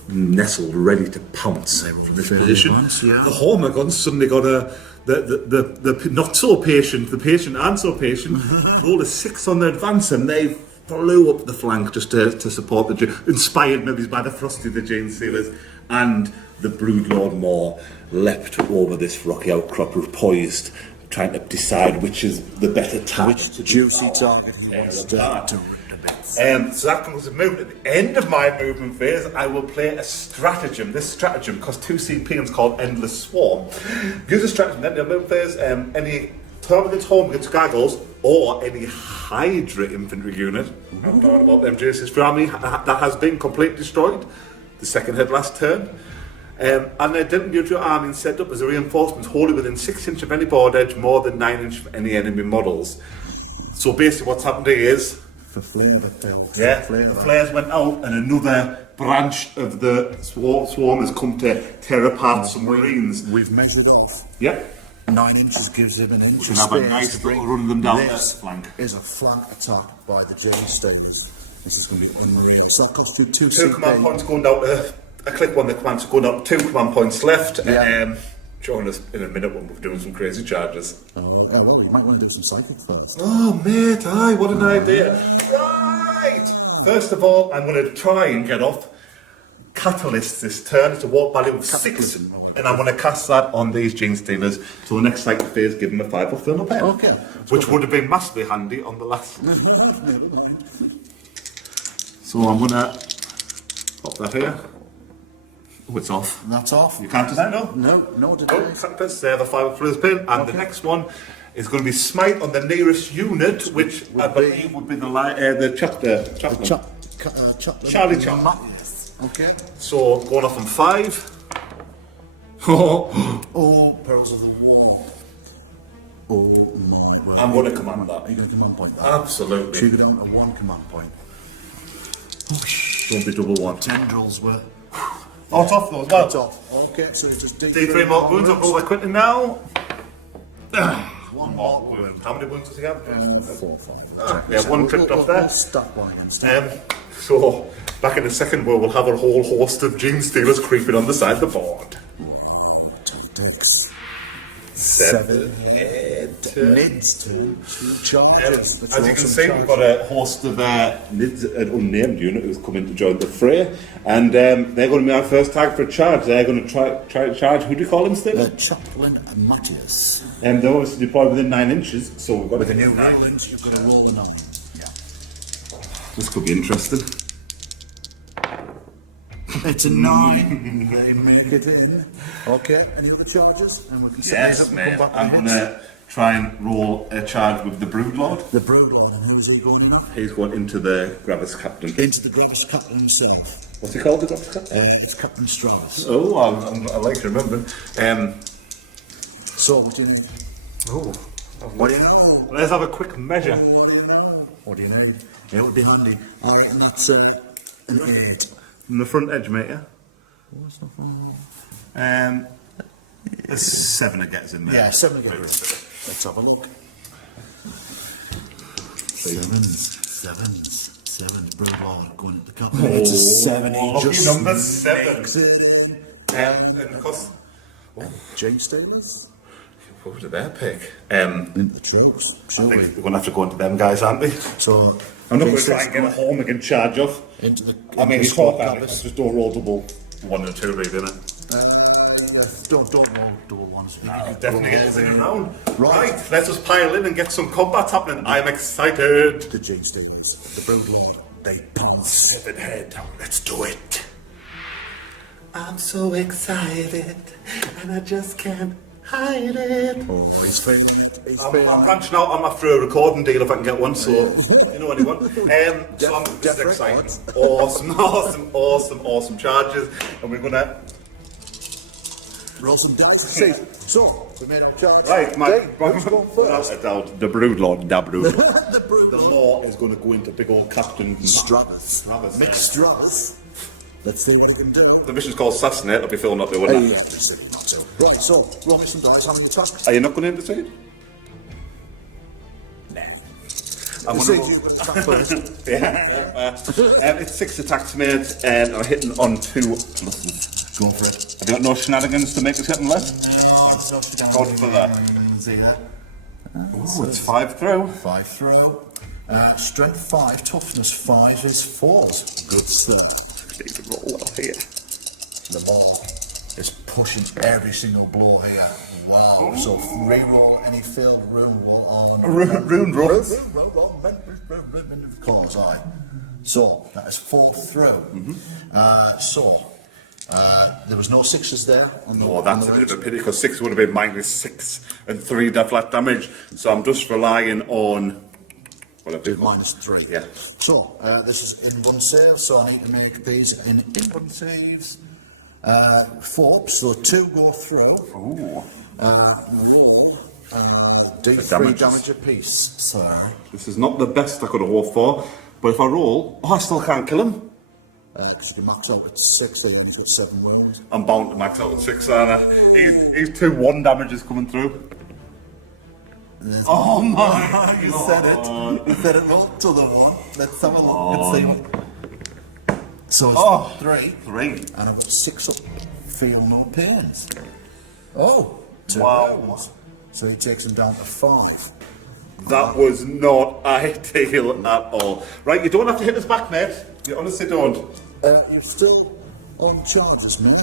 Nestled, ready to pounce from this position. The Homer guns suddenly got the not so patient, the patient and so patient, rolled a 6 on the advance, and they flew up the flank just to support inspired maybe by the Frosty the Jane Sealers, and the Broodlord Moor leapt over this rocky outcrop, poised, trying to decide which is the better target. Which juicy target he wants to rip to bits. So that comes with movement. At the end of my movement phase, I will play a stratagem. This stratagem costs 2 CP and it's called Endless Swarm. Use a stratagem at the end of movement phase. Any turn against home against gargoyles or any Hydra infantry unit. I'm talking about the MJ's for army that has been completely destroyed. The second head last turn. And they didn't use your army set up as a reinforcement wholly within 6 inch of any board edge, more than 9 inch of any enemy models. So basically what's happened here is The flavour fell. the flares went out and another branch of the swarm has come to tear apart some marines. We've measured off. Yep. 9 inches gives him an inch of have a space nice to bring. little run them down This that flank. is a flank attack by the Jaystones. This is going to be unreal. So that cost you 2 2 command points going down to I click one of the commands going up, 2 command points left. Yeah. Join us in a minute when we're doing some crazy charges. Oh, well, we might want to do some psychic first. Oh mate, aye, what an idea. Right! First of all, I'm going to try and get off Catalyst this turn. It's a warp value of 6, and I'm going to cast that on these Gene Stealers. So the next cycle phase, give them a 5 off thermal pen. Okay. Which would have been massively handy on the last. So I'm going to pop that here. Oh, it's off. That's off. You can't do that, no? No, Oh, today. Tempest, there, the 5 off for this pin. And the next one is going to be Smite on the nearest unit, which I believe would be the chapter. Charlie Chap. Okay. So going off on 5. Oh, Perils of the World. Oh my word. I'm going to command that. Are you going to command point that? Absolutely. So you go down to 1 command point. Don't be double one. Tendrils were. Oh, it's off though as well. It's off. Okay, so it's just D3 mark wounds. I'll roll by Quentin now. 1 mark wound. How many wounds does he have? 4, 5. Yeah, one tripped off there. We'll stack one against him. So, back in a second where we'll have a whole host of Gene Stealers creeping on the side of the board. 7, 8, Nids to 2 charges. As you can see, we've got a host of Nids, an unnamed unit who's coming to join the fray, and they're going to be our first tag for a charge. They're going to try to charge. Who do you call them, Steve? Chaplain Matthias. And they're obviously deployed within 9 inches, so we've got With to the hit new 9. rollings, you've got to roll 9. Yeah. This could be interesting. It's a 9. They make it in. Okay, any other charges? And we can set these up and come back I'm going to try and roll a charge with the Broodlord. The Broodlord, and who's he going in at? He's going into the Gravis Captain. Into the Gravis Captain himself. What's he called, the Gravis Captain? It's Captain Stravus. Oh, I like to remember. So, what do you need? Oh, What do you need? let's have a quick measure. What do you need? It would be handy. And that's an 8. From the front edge, mate, yeah? Oh, it's not far. There's 7 that gets in there. Yeah, 7 again. Let's have a look. 7s. Broodlord going at the Captain. It's a 7. He Lucky just number 7. makes it in. And of course, Gene Stealers? what did they pick? Into the troops, I surely. think we're going to have to go into them guys, aren't we? So, I'm not going Gene to try and get a Stealers home and charge off. into the. I mean, into it's the hard, squad it's just don't roll double 1 and 2 read, innit? Don't roll double ones. Definitely get us in and round. Right. Right, let's just pile in and get some combat happening. I'm excited. The Gene Stealers, the Broodlord, they punch. 7 head. Let's do it. I'm so excited, and I just can't hide it. Oh, he's feeling it. He's I'm feeling it. branching out. I'm after a recording deal if I can get one. So you know anyone. So this is exciting. Awesome charges, and we're gonna. Roll some dice. See. So, we made a charge. Right, Dave, who's going first? Without a doubt, the Broodlord, The The Broodlord. law is going to go into big old Captain Stravus. Mick Stravus. Let's see what we can do. The mission's called Assassinate. I'll be feeling not doing Hey, that. yeah, just silly not to. Right, so, roll me some dice. How many attacks? Are you not going to intercede? I'm going to you're going to attack first. It's 6 attacks made, and I'm hitting on 2 pluses. Go for it. Have you got no shenanigans to make us hit and left? Go for that. See that? Ooh, it's 5 through. 5 throw. Strength 5, toughness 5 is 4s. Good stuff. Need to roll well here. The ball is pushing every single blow here. Wow. So re-roll any failed rune roll on Rune rolls. Cause I. So that is 4 through. There was no 6s there. On the, Oh, that's a bit of a pity because 6 would have been -6 and 3 flat damage. So I'm just relying on. What I do? -3. Yeah. So this is in-run save. So I need to make these in-run saves. 4, so 2 go through. Ooh. D3 damage apiece. So This is not the best I could have hoped for, but if I roll, I still can't kill him. because you can max out at 6, so he's got 7 wounds. I'm bound to max out at 6, aren't I? He's 2 1 damages coming through. Oh my! You said it. You said it wrong to the 1. Let's have a look and see what. So it's 3. 3. And I've got 6 up. Feel no pains. Oh! 2 Wow. rounds. So he takes him down to 5. That was not ideal at all. Right, you don't have to hit us back, mate. You honestly don't. You've still on charges, man.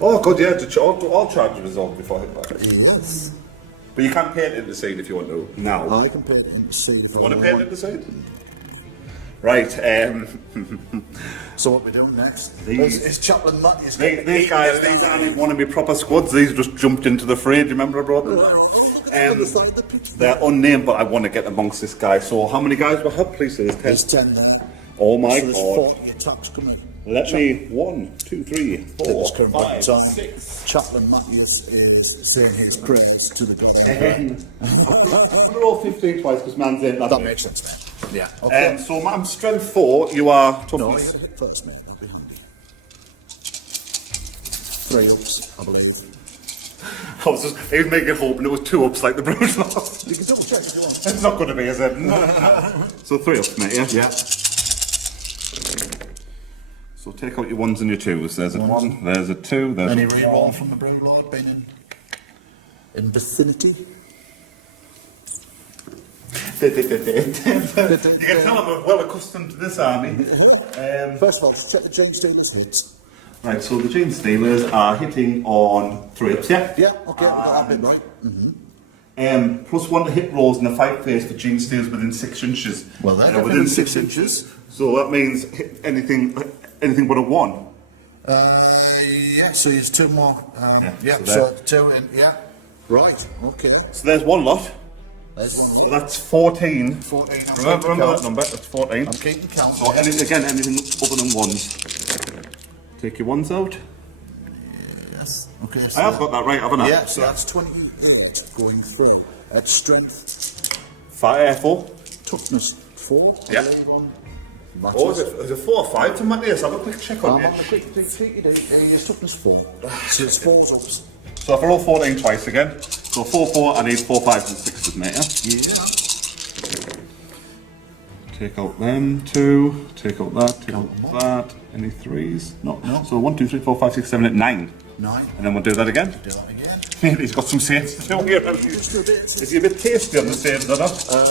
Oh, God, yeah, all charges resolved before hit back. Yes. But you can paint it the same if you want to. Now. I can paint it in the same. Want to paint it the same? Right, So what we're doing next It's Chaplain Matthews. these guys, these aren't even one of my proper squads, these just jumped into the fray, do you remember I brought them? They're unnamed, but I want to get amongst this guy. So how many guys will have, please? There's 10. There's 10 there. Oh my So there's God. 40 attacks coming. Let me, 1, 2, 3, 4, 5, 6. Chaplain Matthews is saying his prayers to the god. I'm going to roll 15 twice because man's in. That makes sense, man. Yeah. Okay. So I'm strength 4, you are No, you toughness. gotta hit first, mate. That'd be handy. 3 ups, I believe. I was just, he was making it hope and it was 2 ups like the Bruce lost. You can double check if you want. It's not going to be, is it? No. So 3 ups, mate, yeah? Yeah. So take out your 1s and your 2s. There's a 1, there's a 2, there's Any a reroll from the Brood Lord being in vicinity? You can tell I'm well accustomed to this army. First of all, check the James Taylor's hits. Right, so the James Steelers are hitting on 3 ups, yeah? Yeah, okay, we got that bit right. Plus 1 to hit rolls in the 5 phase for Gene Steelers within 6 inches. Well, they're within within 6 inches. So that means hit anything but a 1. Yeah, so there's 2 more. Yeah, so so 2 in, yeah. Right, okay. So there's 1 lot. There's So 1 that's 14. 14. Remember that number? That's 14. I'm keeping count. So anything other than 1s. Take your 1s out. Yes. Okay, I have got that right, haven't I? Yeah, so that's 28 going through. At strength, 4. toughness 4. Yeah. I believe on Oh, is it 4 or 5 for Matthias? Have a quick check on I'm on it. the quick tick, his toughness 4. So it's 4's ups. So if I roll 14 twice again, so 4, 4, I need 4, 5s and 6s, mate, yeah? Yeah. Take out them 2, take out that, take out that. Any 3s? No. So 1, 2, 3, 4, 5, 6, 7, 8, 9. 9. And then we'll do that again. Do that again. He's got some saves to do here. Just do a bit. Is he a bit tasty on the saves, or not? No, I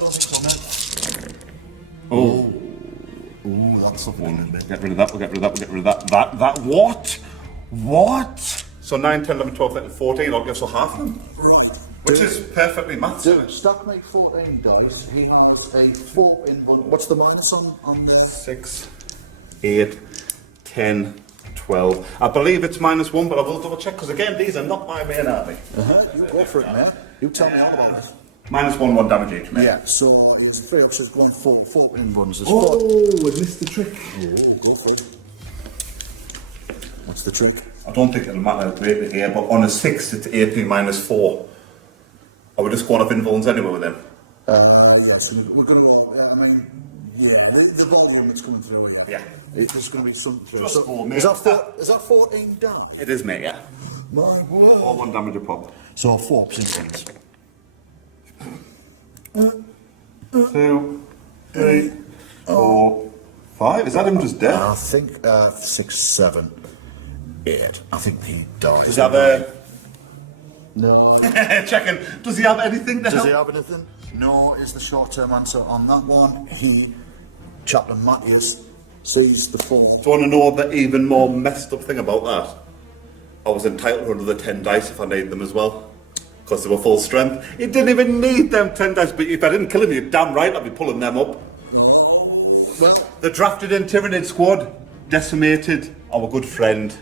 don't think so, mate. Oh. Ooh, that's something. Get rid of that, we'll get rid of that, we'll get rid of that. That, what? What? So 9, 10, 11, 12, 13, 14, I'll give so half of them. Right. Which is perfectly maths. Dude, Stack make 14 dice. He has a 4 in one. What's the minus on there? 6, 8, 10, 12. I believe it's -1, but I will double check, because again, these are not my main army. You go for it, mate. You tell me all about it. -1, 1 damage each, mate. Yeah, so there's 3 ups, there's 1 4 in ones. There's Oh, 4. I missed the trick. Oh, go for it. What's the trick? I don't think it'll matter greatly here, but on a 6, it's AP -4. I would just go on off invulns anyway with them. Yes, we're going to, I mean, yeah, the volume that's coming through here. Yeah. There's going to be something through. Just So, for me. is that 14 down? It is, mate, yeah. My word. Or 1 damage a pop. So 4 ups in sense. 2, 3, 4, 5. Is that him just dead? I think 6, 7, 8. I think he died. Does he have a... No. Checking. Does he have anything to Does help? he have anything? No is the short-term answer on that one. Chaplain Matthews, sees the 4. Do you want to know the even more messed up thing about that? I was entitled to another 10 dice if I needed them as well. Because they were full strength. He didn't even need them 10 dice, but if I didn't kill him, you're damn right I'd be pulling them up. Well, The drafted in Tyranid squad decimated our good friend.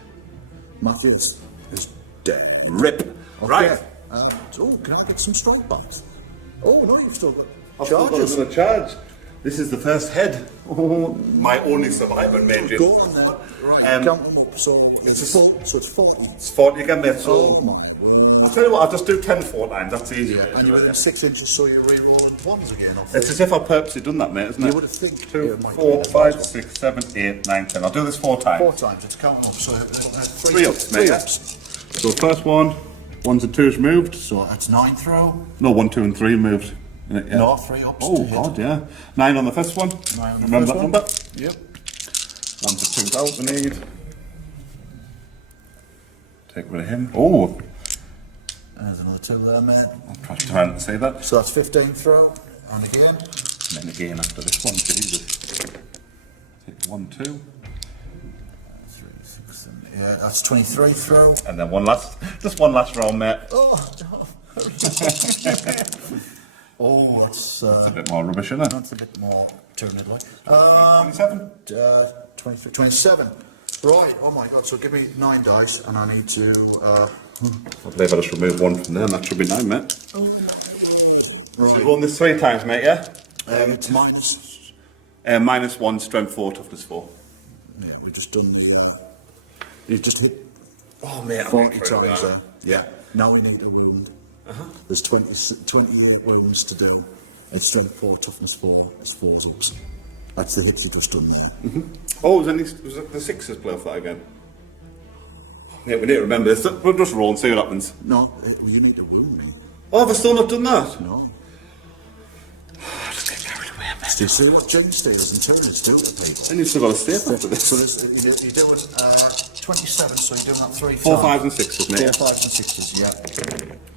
Matthews is dead. Rip. Right. Can I get some strike backs? Oh no, you've still got I've still got charges. another charge. This is the first head. Oh, my only survivor, mate. Go on there. Right, count them up. So it's 40. It's 40 again, mate. So Oh my word. I'll tell you what, I'll just do 10 4 times. That's easier. And you're within 6 inches, so you're re-rolling ones again. Off It's as if I purposely done that, mate, isn't it? You would have think 2, it might 4, be 5, that 6, 7, 8, 9, 10. I'll do this 4 times. 4 times. It's counting up. So 3 ups, mate. 3 Yeah? ups. So first one, 1s and 2s moved. So that's 9 throw. No, 1, 2, and 3 moved. Yeah. No, 3 ups. Oh to hit. God, yeah. 9 on the first one. 9 on the Remember first that one. number? Yep. 1 to 2 out. We need. Take rid of him. Oh, There's another 2 there, mate. I'm trying to say that. So that's 15 throw. And again. And then again after this one, Jesus. Take 1, 2. 3, 6, Yeah, that's 23 through. And then just one last round, mate. Oh, oh, it's A bit more rubbish, isn't it? that's a bit more Tyranid like. 27. 23, 27. Right, oh my god, so give me 9 dice and I need to. I believe I just remove one from there, and that should be 9, mate. So we've won this 3 times, mate, yeah? It's minus. -1, strength 4, toughness 4. Yeah, we've just done the. You've just hit Oh, mate, 40 times there. Yeah. Now we need a wound. There's 28 wounds to do. It's strength 4, toughness 4, it's 4s ups. That's the hits you've just done now. Oh, was it the 6s play off that again? Yeah, we need to remember this. We'll just roll and see what happens. No, you need to wound me. Oh, have I still not done that? No. Just get carried away, mate. Do you see what James Steers and Tyranids do to people? Then you've still got to stay after this. So you're doing 27, so you're doing that 3 times. 4, 5s and 6s, mate. 4, 5s and 6s, yeah.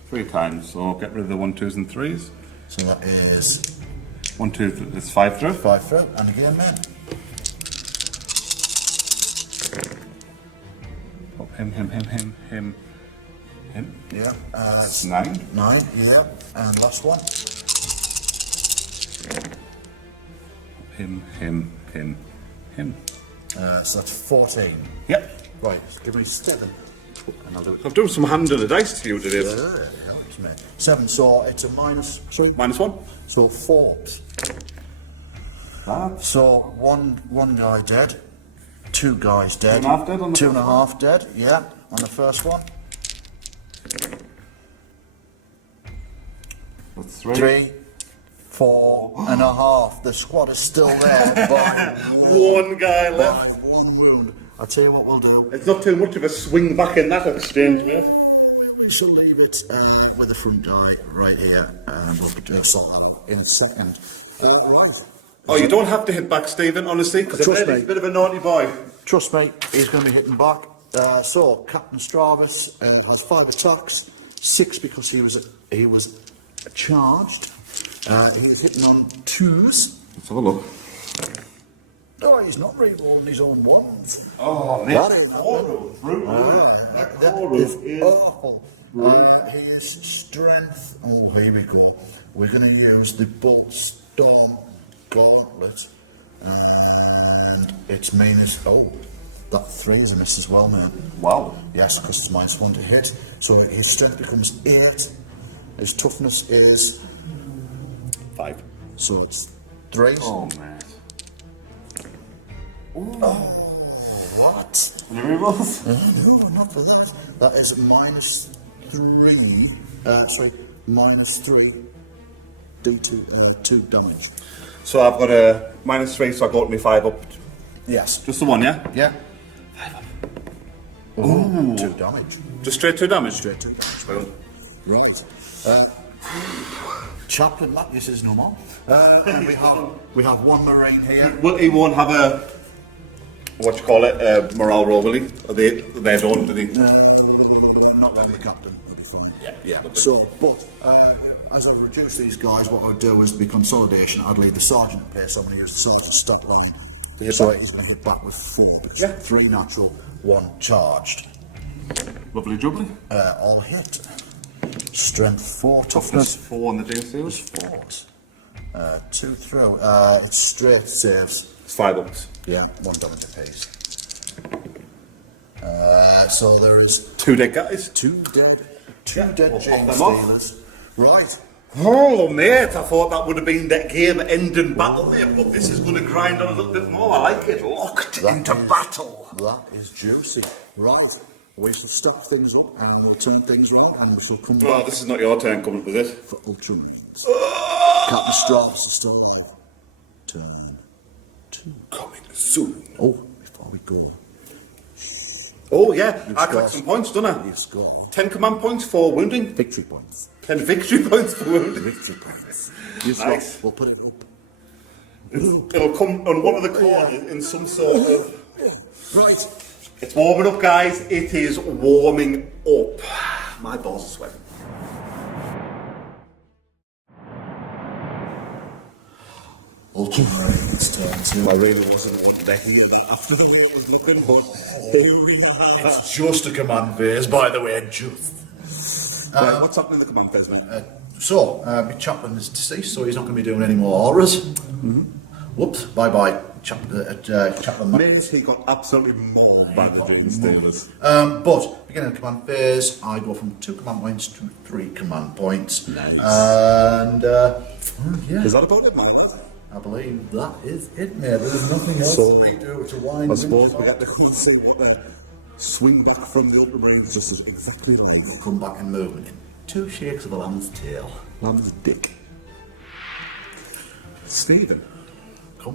3 times, so get rid of the 1, 2s and 3s. So that is 1, 2, it's 5 through. 5 through, and again, man. Oh, him. Yeah. That's 9. 9, yeah. And last one. Him. So that's 14. Yep. Right, give me 7. And I'll do it. I've done some hand on the dice to you today. There, 7, so it's a minus 3. -1. So 4. So one guy dead, 2 guys dead, 2.5 dead on the 2.5 dead, yeah, on the first one. That's 3, 4.5. The squad is still there by One guy left. by 1 wound. I'll tell you what we'll do. It's not too much of a swing back in that exchange, mate. We shall leave it with the front guy right here, and we'll sort out in a second. Right. Oh, you don't have to hit back, Stephen, honestly, because Trust me. he's a bit of a naughty boy. Trust me, he's going to be hitting back. So Captain Stravus has 5 attacks, 6 because he was charged. He's hitting on 2s. Let's have a look. No, he's not re-rolling his own ones. Oh, mate. That ain't happening. That is awful. His strength. Oh, here we go. We're going to use the Bolt Storm Gauntlet, and it's minus. Oh, that 3 is a miss as well, man. Wow. Yes, because it's -1 to hit. So his strength becomes 8. His toughness is 5. so it's 3. Oh, man. Oh, what? Any rerolls? No, not for that. That is -3. Sorry, -3 D2 2 damage. So I've got a -3, so I got me 5 up. Yes. Just the one, yeah? Yeah. 5 up. Ooh. 2 damage. Just straight 2 damage? Straight 2 damage. Well, Right. Chaplain Matthews is no more. And we have 1 Marine here. well, he won't have a, what you call it, a morale roll, will he? Or they don't, do they? Not them, the captain. Will be fine. Yeah. So, but as I reduce these guys, what I'll do is the consolidation. I'd leave the sergeant in place. I'm going to use the sergeant's stat line. So he's going to hit back with 4 because 3 natural, 1 charged. Lovely jubbly. All hit. Strength 4, toughness 4 on the JCs. 4s. 2 through. It's straight saves. It's 5 ups. Yeah, 1 damage apiece. So there is 2 dead guys. 2 dead. 2 Yeah, dead we'll James pop them off. Steelers. Right. Oh, mate, I thought that would have been that game-ending battle there, but this is going to grind on a little bit more. I like it. Locked into battle. That is juicy. Right. We shall stop things up and we'll turn things round and we shall come Well, back this is not your turn coming up with this. for Ultramarines. Captain Stravus is still alive. Turn 2. Coming soon. Oh, before we go, Oh, yeah, I scored. collect some points, don't I? you've scored 10 command points for wounding, victory points. 10 victory points for wounding. Victory points. You've Nice. got, we'll put it up. It'll come on one of the corners in some sort of... Right. It's warming up, guys. It is warming up. My balls are sweating. Ultramarines turn I 2. really wasn't wanting to hear that after the way it was looking, but here we are. It's just a command phase, by the way, just. Right, what's happening in the command phase, mate? My chaplain is deceased, so he's not going to be doing any more auras. Whoops, bye-bye, chaplain. Means he got absolutely mauled by the James Steelers. But beginning of the command phase, I go from 2 command points to 3 command points. Nice. And yeah, Is that about it, man? I believe that is it, mate. There's nothing else So, we do to wind. I suppose we get to see what then. Swing back from the Ultramarines just as exactly right. Come back in movement in 2 shakes of a lamb's tail. Lamb's dick. Stephen,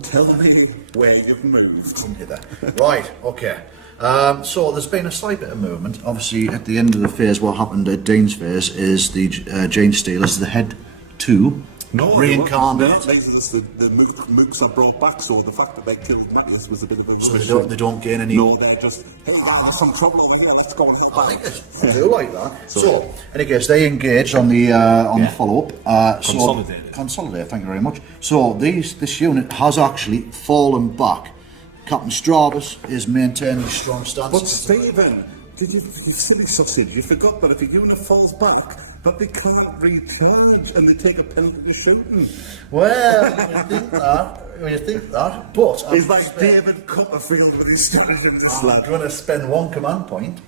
tell me where you've moved. Come hither. Right, okay. So there's been a slight bit of movement. Obviously, at the end of the phase, what happened at Dean's phase is the Jane Steelers, the head 2, reincarnated. They're not the mooks are brought back, so the fact that they killed Magnus was a bit of a... So they don't gain any... No, they're just, hey, there's some trouble over here, let's go and hit back. I do like that. So, in any case, they engaged on the follow-up. Consolidate, thank you very much. So, this unit has actually fallen back. Captain Stravus is maintaining a strong stance. But Stephen, you silly sausage, you forgot that if a unit falls back, that they can't recharge and they take a penalty shooting. Well, you think that, but... It's like David Copperfield when he started in this I'm lad. going to spend 1 command point.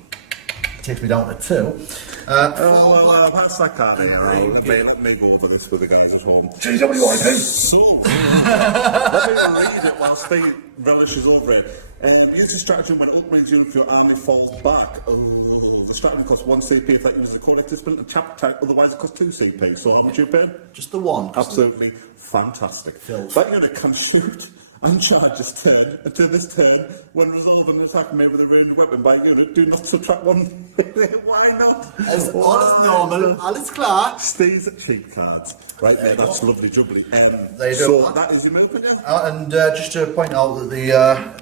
Takes me down to 2. That's that kind of let me go over this with the guys at home. GWIP! So, let me read it while Steve relishes over it. Use the strategy when Ultramarines unit your army falls back. The strategy costs 1 CP if that uses the correct discipline and chapter attack, otherwise it costs 2 CP. So how much you paying? Just the 1. Absolutely fantastic. That unit can shoot and charge this turn, and to this turn, when resolved an attack made with a ranged weapon by unit, do not subtract 1. Why not? As all is normal, all is clear. Steve's cheap cards. Right there, that's lovely jubbly. There you so go. that is your move again? And just to point out that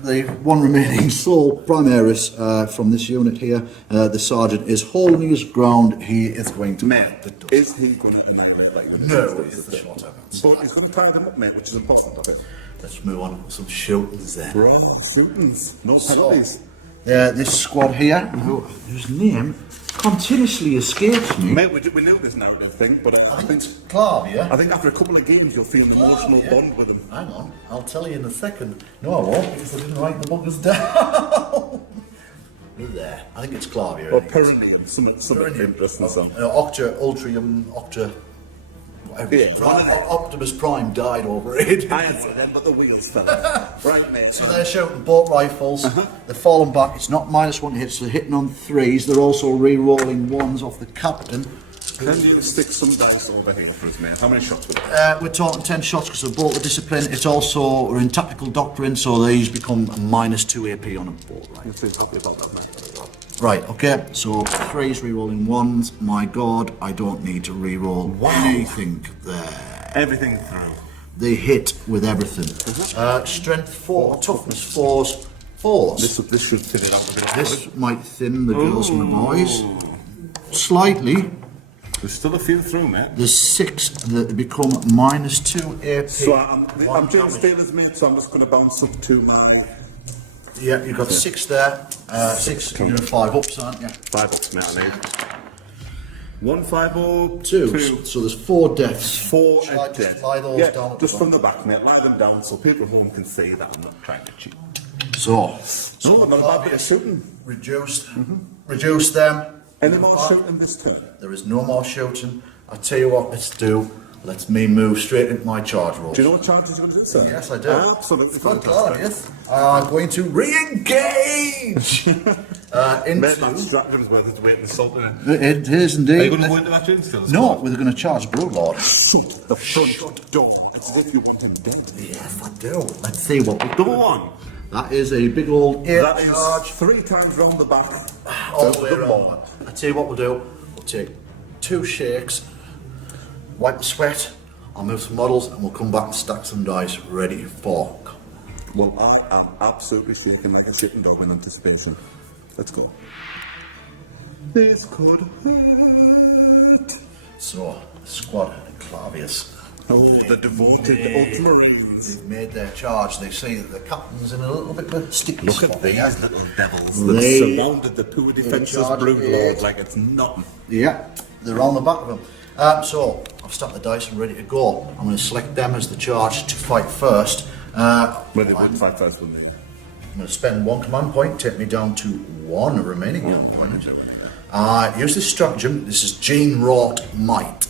the one remaining sole primaris from this unit here, the sergeant is holding his ground. He is going to... Mate, is he going to annihilate like the No, it's the short answer. But he's going to crowd him up, mate, which is important, I think. Let's move on with some shootings then. Right, shootings. No penalties. This squad here, whose name continuously escapes me. Mate, we know this narrative thing, but I think Clavia. I think after a couple of games you'll feel an emotional bond with him. Hang on, I'll tell you in a second. No, I won't, because I didn't write the buggers down. Look there. I think it's Clavia. Or Perineum, something interesting. Octa, Ultrium, Octa. Optimus Prime died over it. I had them, but the wheels fell off. Right, mate. So they're shooting bolt rifles. They're falling back. It's not -1 to hit, so they're hitting on 3s. They're also re-rolling 1s off the captain. Can you stick some dice over here for us, mate? How many shots with it? We're talking 10 shots because of bolt of discipline. It's also, we're in tactical doctrine, so these become -2 AP on a bolt rifle. Please help me about that, mate. Right, okay, so 3s re-rolling 1s. My god, I don't need to re-roll anything there. Everything through. They hit with everything. Strength 4, toughness 4s. This should fit it out a bit. This might thin the girls and the boys. Slightly. There's still a few through, mate. There's 6 that become -2 AP. So I'm James Steelers, mate, so I'm just going to bounce up to my... Yeah, you've got 6 there. 6, you're 5 ups, aren't you? 5 ups, mate, I need. 1 5 up, 2. So there's 4 deaths. 4 Shall I just dead. lie those Yeah, down at just the from the back, mate. Lie them down so people at home can see that I'm not trying to cheat. So I'm not a bit of shooting. reduced. Reduce them. Any more shooting this turn? There is no more shooting. I tell you what, let's do. Let me move straight into my charge roll. Do you know what charges you're going to do, sir? Yes, I do. Absolutely fantastic. Yes. I'm going to re-engage Mate, that into... stratagem is worth its weight in salt, isn't It is indeed. Are you going to go into that gym still? No, we're going to charge Broodlord. The front door. It's as if you want him dead. Yes, I do. Let's see what we Go on. That is a big old 8 That is charge. 3 times round the back. All the way around. I tell you what we'll do. We'll take 2 shakes, wipe the sweat. I'll move some models and we'll come back and stack some dice ready for. Well, I am absolutely shaking like a sitting dog in anticipation. Let's go. This could hurt. So, squad Clavius. Oh, the devoted Ultramarines. They've made their charge. They see that the captain's in a little bit of a sticky Look at spot these here. little devils that They- surrounded the poor defenceless charge broodlord eight. like it's nothing. Yeah, they're on the back of them. So I've stacked the dice and ready to go. I'm going to select them as the charge to fight first. Well, they I'm would fight first, wouldn't they? going to spend 1 command point, take me down to 1 remaining command point. Use this stratagem. This is Gene Wrought Might.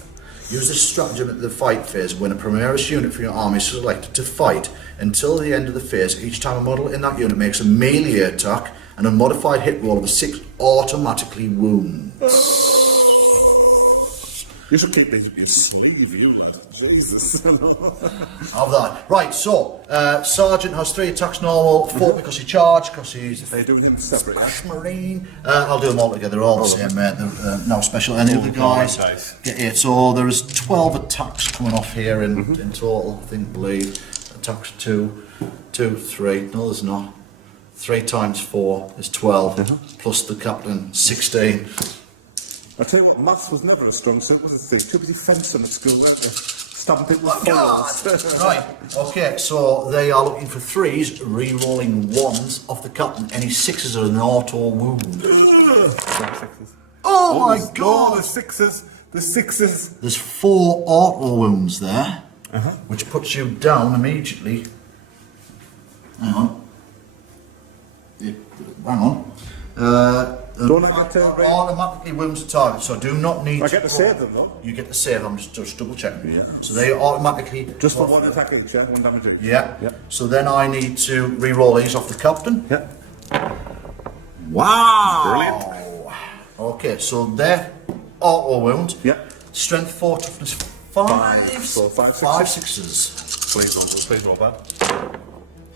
Use this stratagem at the fight phase when a Primaris unit for your army is selected to fight. Until the end of the phase, each time a model in that unit makes a melee attack, and a modified hit roll of a 6 automatically wounds. You should keep these up your sleeve, you. Jesus. Of that. Right, so, Sergeant has 3 attacks normal, 4 because he charged, because he's They do things separate. Marine. I'll do them all together, they're all the same, mate. They're no special. Any of the guys get 8. So there's 12 attacks coming off here in total, I think, believe. Attacks 2, 3. No, there's not. 3 times 4 is 12, plus the captain, 16. I tell you what, maths was never a strong suit, was it? Too busy fencing at school, weren't they? Stamp it with foils. Right, okay, so they are looking for 3s, re-rolling 1s off the captain. Any 6s are an auto wound. Oh my god! The sixes. The sixes. There's 4 auto wounds there, which puts you down immediately. Hang on. Yeah, hang on. Don't I get to automatically wounds the target, so do not need I get to save them, though? You get to save them, just double checking. Yeah. So they automatically... Just for 1 attack of the chair, 1 damage. Yeah. Yeah. So then I need to re-roll these off the captain. Yeah. Wow! Brilliant. Okay, so they're auto wound. Yeah. Strength 4, toughness 5. So 5 sixes. 5 sixes. Please roll bad.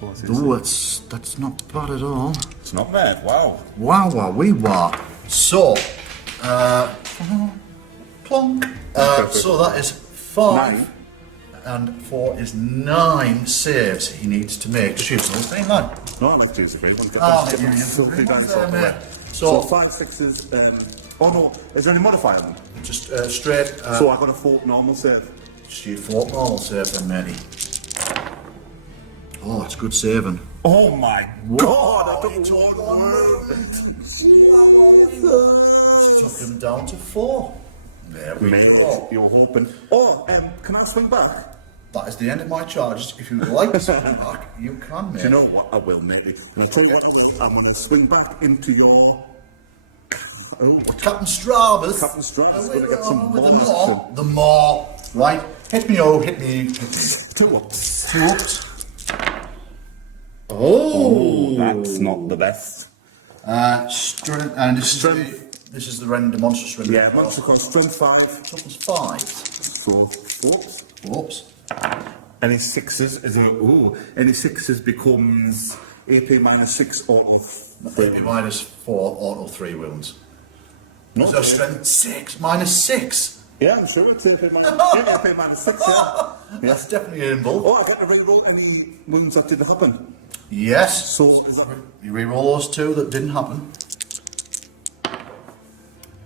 Oh, that's not bad at all. It's not bad, wow. Wow, we were. So, plonk. So that is 5. 9. And 4 is 9 saves he needs to make. Just use the whole thing, man. No, not too great. Get Oh, them yeah, filthy yeah. dinosaur Yeah, away. So- So 5 sixes. Oh no, is there any modifier on them? Just straight. So I got a 4 normal save. Just your 4 normal save then, matey. Oh, it's good saving. Oh my god, I took 1 word. Took him down to 4. There we Mate, go. you're hoping. Oh, can I swing back? That is the end of my charges. If you would like to swing back, you can, mate. Do you know what? I will, mate. And I tell you what, I'm going to swing back into your. Oh, what? Captain Stravus. Captain Stravus is Wait, going to get some with more action. the more. Right. Hit me, hit me. 2 ups. 2 ups. Oh. That's not the best. Strength. And this is the random monster strength. Yeah, monster called strength 5. Toughness 5. So 4 ups. Whoops. Any 6s is a. Ooh, any 6s becomes AP minus 6 or. Maybe minus 4 auto 3 wounds. No, So strength 6. Minus 6. yeah, I'm sure it's AP minus 6, yeah. That's definitely involved. Oh, I got to reroll any wounds that didn't happen. Yes. So, is that. You re-roll those 2 that didn't happen.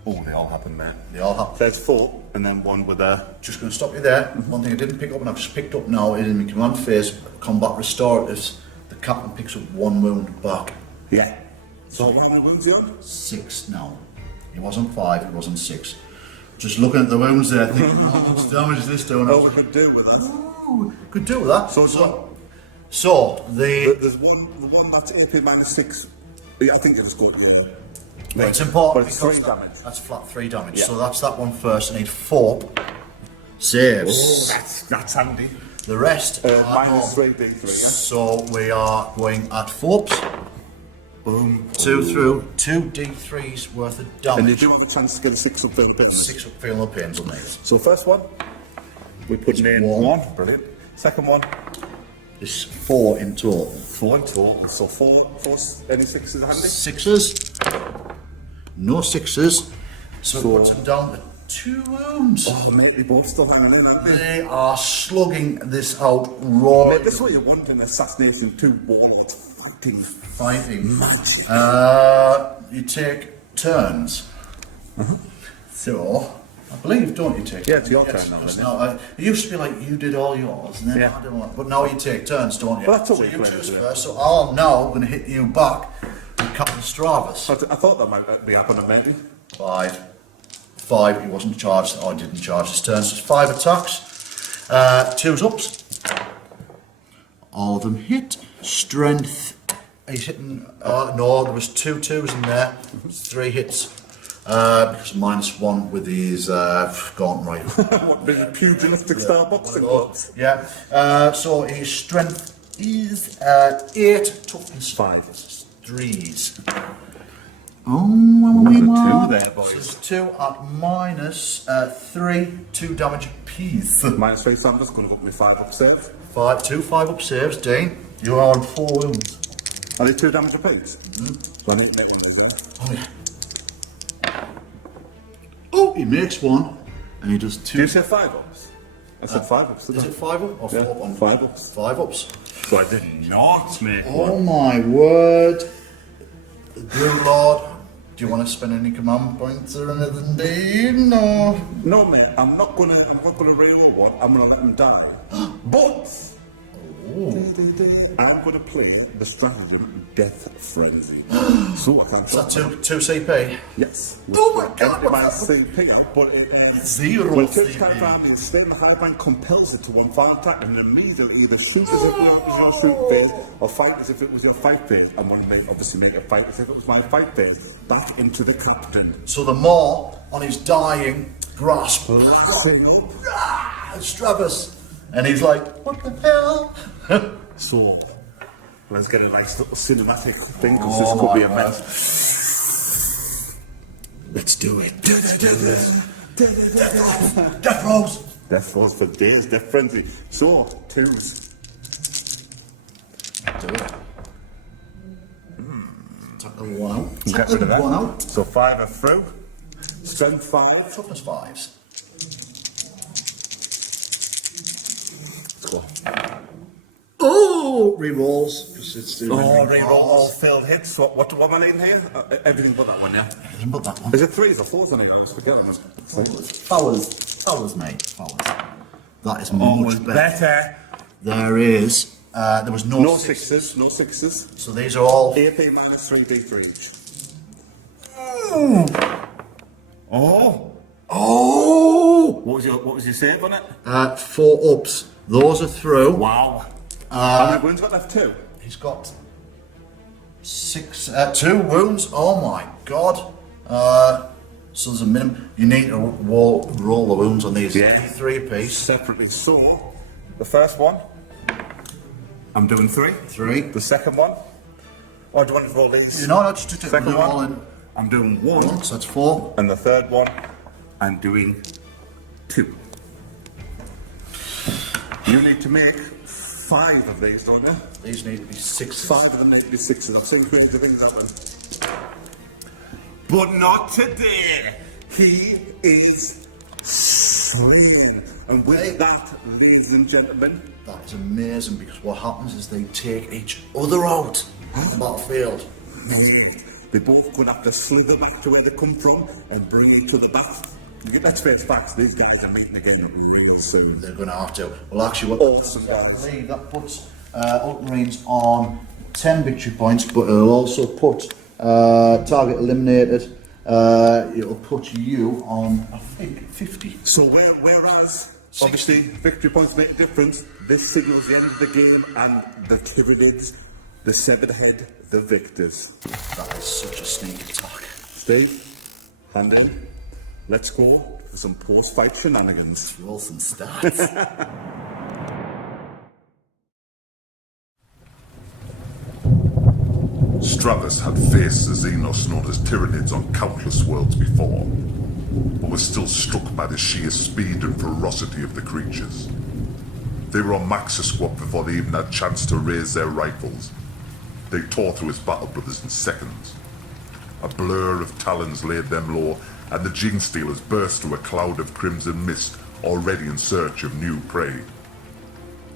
Oh, they all happened, man. They all happen. There's 4, and then 1 with a. Just going to stop you there. One thing I didn't pick up, and I've just picked up now, is in my command phase, combat restoratives, the captain picks up 1 wound back. Yeah. So, how many wounds you on? 6 now. He wasn't 5, he wasn't 6. Just looking at the wounds there, thinking, how much damage is this doing? Oh, we could do with it. Ooh, could do with that. So the there's one that's AP minus 6. Yeah, I think it'll go to well, it's important But it's because 3 damage. that's flat 3 damage. Yeah. So that's that one first. I need 4 saves. Oh, that's handy. The rest are Minus normal. 3 D3, So we are going at 4. Boom. 2 through 2 D3s worth of damage. And you do have a chance to get a 6 up there. 6 up feeling the pains on these. So first one, we put in 1. Brilliant. Second one, It's 4 in total. 4 in total. So 4 any 6s handy? 6s. No 6s. So it puts them down to 2 wounds. Oh, mate, they both still hanging in, aren't they? They are slugging this out raw. Mate, this is what you want in Assassination 2 Warlords fighting. Fighting. Magic. You take turns. So I believe, don't you take? Yeah, it's your Yes, turn now, because isn't it? now, it used to be like you did all yours, and then Yeah. I don't know. But now you take turns, don't you? Well, that's a so week you later, choose isn't it? first. So I'm now going to hit you back with Captain Stravus. I thought that might be happening, maybe. 5. He wasn't charged. I didn't charge his turn. So it's 5 attacks. 2's ups. All of them hit. Strength. He's hitting. No, there was 2 2s in there. 3 hits. Because -1 with his gone right. What, being a pugilistic style boxing gloves? Yeah. So his strength is 8. Toughness 5. 3s. There's a 2 there, So boys. there's 2 at -3. 2 damage apiece. -3, so I'm just going to put my 5 upstairs. 5 up saves, Dean. You are on 4 wounds. Are they 2 damage apiece? So I need netting as well. Oh yeah. Oh, he makes 1, and he does 2. Do you say 5 ups? I said 5 ups, didn't Is I? it 5 up or 4 Yeah, up? On 5 ups. 5 ups. So I did not make Oh one. my word. Good Lord. Do you want to spend any command points or anything, Dean? No. No, mate, I'm not gonna roll one. I'm gonna let him die. But I'm gonna play the stratagem Death Frenzy. So I can Is that 2 CP? Yes. Oh my God, Empty my what's CP, but it is 0 when touch CP. time round, stay in the high bank compels it to one fire attack, and immediately either shoot as if it was your shoot phase, or fight as if it was your fight phase. And one may obviously make a fight as if it was my fight phase. Back into the captain. So the more on his dying grasp. Stravus. And he's like, what the hell? So let's get a nice little cinematic thing, because this could be a mess. Let's do it. Death rolls. Death Force for days, Death Frenzy. So, 2s. Do it. Take the 1 out. Get Take rid of the 1 that. out. So 5 are through. Strength 5. Toughness 5s. Let's go. Oh, re-rolls. Because it's doing Reroll all failed hits. What am I needing here? Everything but that one, yeah? Everything but that one. Is it 3s or 4s on it? I'm forgetting them. Fowlers, mate. Fowlers. That is much better. Better. There is. There was no, No six. 6s. No 6s. So these are all. AP minus 3d3 each. Oh! Oh! What was your save on it? 4 ups. Those are through. Wow. How many wounds got left? 2? He's got 2 wounds. Oh my god. So there's a minimum. You need to roll the wounds on these. Yeah. 3 apiece. Separately. So, the first one, I'm doing 3. 3. The second one, oh, do you want to roll these? You know, no, just Second do all one, in. I'm doing 1. So that's 4. And the third one, I'm doing 2. You need to make 5 of these, don't you? These need to be 6. 5 of them need to be 6s. I've seen things of things happen. But not today. He is slain. And with that, ladies and gentlemen, That is amazing because what happens is they take each other out on the battlefield. they're both going to have to slither back to where they come from and bring each other back. Let's face facts, these guys are meeting again really soon. They're going to have to. Well, actually, what Awesome, I guys. believe that puts Ultramarines on 10 victory points, but it'll also put target eliminated. It'll put you on, I think, 50. So whereas obviously victory points make a difference, this signals the end of the game and the Tyranids, the severed head, the victors. That is such a sneak attack. Steve, hand in. Let's go for some post-fight shenanigans. Roll some stats. Stravus had faced the Xenos known as Tyranids on countless worlds before, but was still struck by the sheer speed and ferocity of the creatures. They were on Max's squad before they even had a chance to raise their rifles. They tore through his battle brothers in seconds. A blur of talons laid them low, and the Gene Stealers burst through a cloud of crimson mist, already in search of new prey.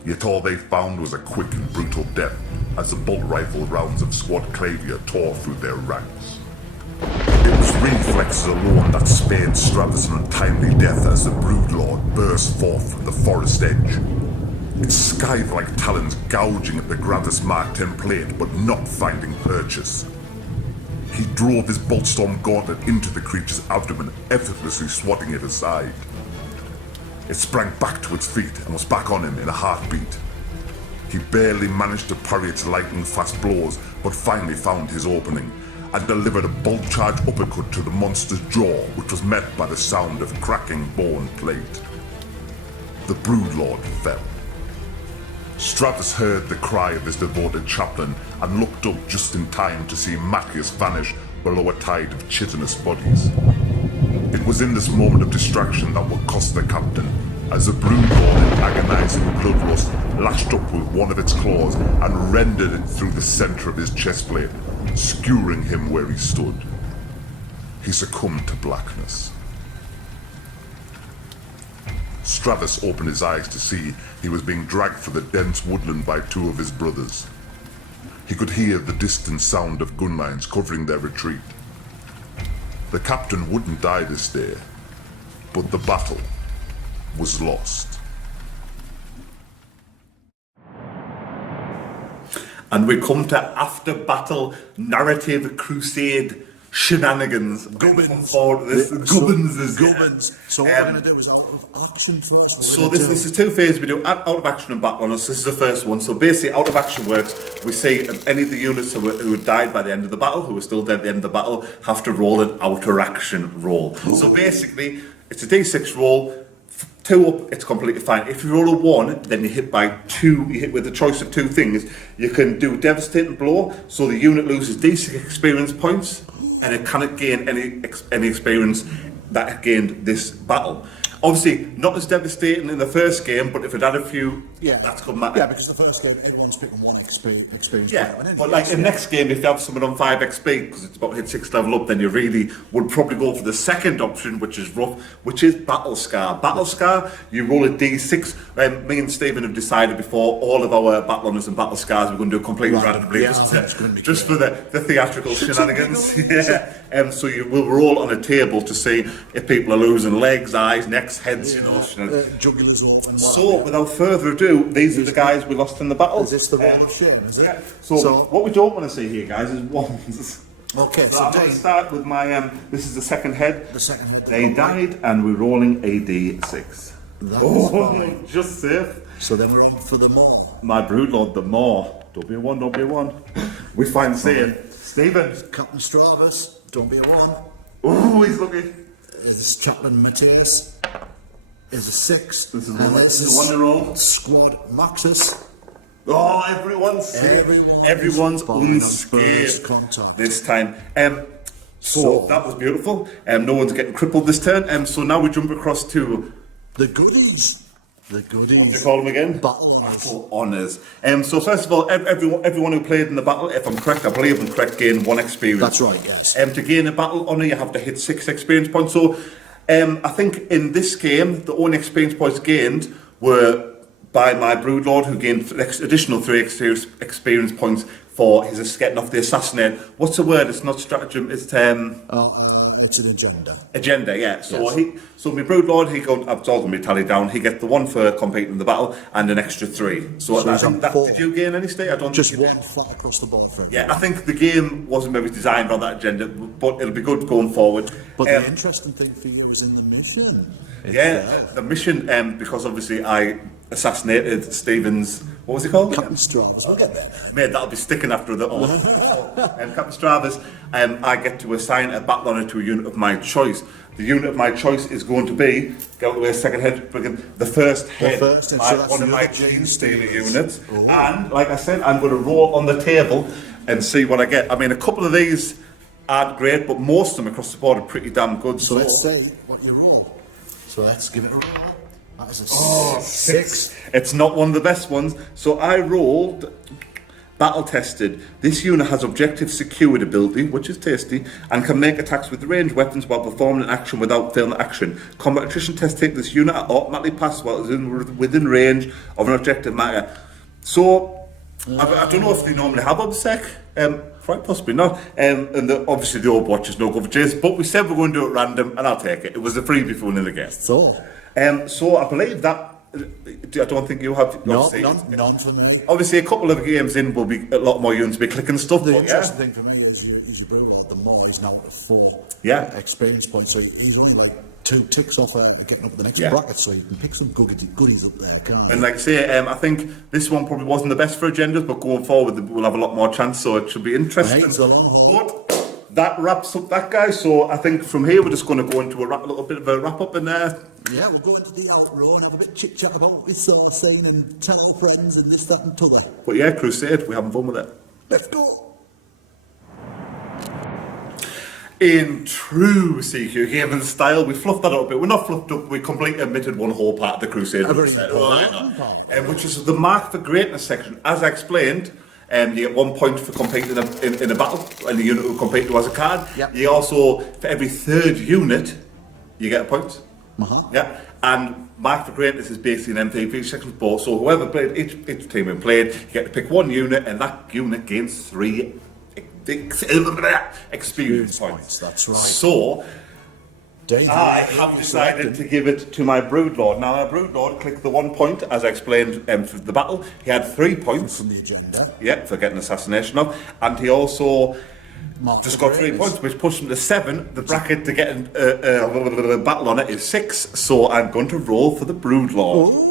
Yet all they found was a quick and brutal death as the bolt rifle rounds of Squad Clavia tore through their ranks. It was reflex axes alone that spared Stravus an untimely death as the Broodlord burst forth from the forest edge. Its scythe-like talons gouging at the Gravis Mark 10 plate, but not finding purchase. He drove his Boltstorm gauntlet into the creature's abdomen, effortlessly swatting it aside. It sprang back to its feet and was back on him in a heartbeat. He barely managed to parry its lightning-fast blows, but finally found his opening, and delivered a bolt-charge uppercut to the monster's jaw, which was met by the sound of cracking bone plate. The Broodlord fell. Stravus heard the cry of his devoted chaplain and looked up just in time to see Matthias vanish below a tide of chitinous bodies. It was in this moment of distraction that would cost the captain, as the Broodlord in agonizing bloodlust lashed up with one of its claws and rendered it through the center of his chestplate, skewering him where he stood. He succumbed to blackness. Stravus opened his eyes to see he was being dragged through the dense woodland by two of his brothers. He could hear the distant sound of gun lines covering their retreat. The captain wouldn't die this day, but the battle was lost. And we come to after battle narrative crusade shenanigans. Gubbins. Gubbins. So what we're going to do is out of action first. So this is two phases we do, out of action and battle on us. This is the first one. So basically out of action works, we see any of the units who had died by the end of the battle, who were still dead at the end of the battle, have to roll an outer action roll. So basically, it's a d6 roll. 2 up, it's completely fine. If you roll a 1, then you hit by 2, you hit with a choice of 2 things. You can do devastating blow, so the unit loses d6 experience points, and it cannot gain any experience that it gained this battle. Obviously, not as devastating in the first game, but if it had a few, that's good matter. Yeah, because the first game, everyone's picking 1 experience. Yeah, point. but like in the next game, if you have someone on 5 XP, because it's about to hit 6th level up, then you really would probably go for the second option, which is rough, which is Battle Scar. Battle Scar, you roll a d6. Me and Stephen have decided before all of our Battle Honours and Battle Scars, we're going to do completely randomly, just for the theatrical shenanigans. So you will roll on a table to see if people are losing legs, eyes, necks, heads, Jugulars and whatnot. So, without further ado, these are the guys we lost in the battle. Is this the Wall of Shame, is it? Yeah. So, what we don't want to see here, guys, is ones. Okay, So I'm going to start with my, this is the second head. The second head. They died, and we're rolling a d6. That's fine. Just safe. So then we're on for the more. My Broodlord, the more. Don't be a 1, don't be a 1. We find safe. Stephen. Captain Stravus, don't be a 1. Oh, he's lucky. Is this Chaplain Matthias? Is a 6. This is and one- this this is is one in a row. Squad Maxis. Oh, everyone's safe. Everyone's unscathed contact. this time. So that was beautiful. No one's getting crippled this turn. So now we jump across to The goodies. The goodies. what do you call them again? Battle honours. Battle honours. So first of all, everyone who played in the battle, if I'm correct, I believe I'm correct, gained 1 experience. That's right, yes. To gain a battle honour, you have to hit 6 experience points. So I think in this game, the only experience points gained were by my Broodlord, who gained additional 3 experience points for his getting off the assassinate. What's the word? It's not stratagem. It's It's an agenda. agenda. Yeah. So Yes. so my Broodlord, he got it's all going to be tallied down. He gets the 1 for competing in the battle and an extra 3. So I he's think on that 4. did you gain any state? I don't Just think you 1 did. flat across the board for him. Yeah, I think the game wasn't maybe designed on that agenda, but it'll be good going forward. But the interesting thing for you is in the mission. The mission, because obviously I assassinated Stephen's, what was he called? Captain Stravus, we'll get there. Mate, that'll be sticking after the Captain Stravus, I get to assign a battle honour to a unit of my choice. The unit of my choice is going to be, get out of the way, second head, the first head, first, and so that's one of the my other Gene Gene Stealer Stealers. units. Oh. And, like I said, I'm going to roll on the table and see what I get. I mean, a couple of these aren't great, but most of them across the board are pretty damn good. So let's say what you roll. So let's give it a roll. That is a 6. It's not one of the best ones. So I rolled battle tested. This unit has objective secured ability, which is tasty, and can make attacks with ranged weapons while performing an action without failing action. Combat attrition tests take this unit automatically pass while it's within range of an objective matter. So I don't know if they normally have obsec. quite possibly not. And obviously the Overwatch is no good for Jason, but we said we're going to do it random, and I'll take it. It was a freebie for one of the guests. So I believe that. I don't think you have. none for me. Obviously, a couple of games in will be a lot more units be clicking stuff. The but interesting thing for me is your Brewlord, the more he's now at 4 experience points, so he's only like 2 ticks off getting up the next bracket, so you can pick some goodies up there, can't you? And like I say, I think this one probably wasn't the best for agendas, but going forward we'll have a lot more chance, so it should be interesting. It's a long haul. But that wraps up that guy, so I think from here we're just going to go into a little bit of a wrap up, and yeah, we'll go into the outro and have a bit chit chat about what we saw, seen, and tell our friends and this, that, and t'other. But yeah, Crusade, we're having fun with it. Let's go. In true CQ gaming style, we fluffed that up a bit. We're not fluffed up, we completely omitted one whole part of the Crusade, which is the Mark for Greatness section. As I explained, you get 1 point for competing in a battle, and the unit will compete to as a card. Yep. You also, for every 3rd unit, you get a point. Yeah, and Mark for Greatness is basically an MVP section board. So whoever played, each team who played, you get to pick 1 unit, and that unit gains 3 experience points. That's right. So I have decided to give it to my Broodlord. Now, my Broodlord clicked the 1 point, as I explained for the battle. He had 3 points from the agenda. Yeah, for getting assassination of, and he also just got 3 points, which pushed him to 7. The bracket to get a battle on it is 6. So I'm going to roll for the Broodlord. Oh.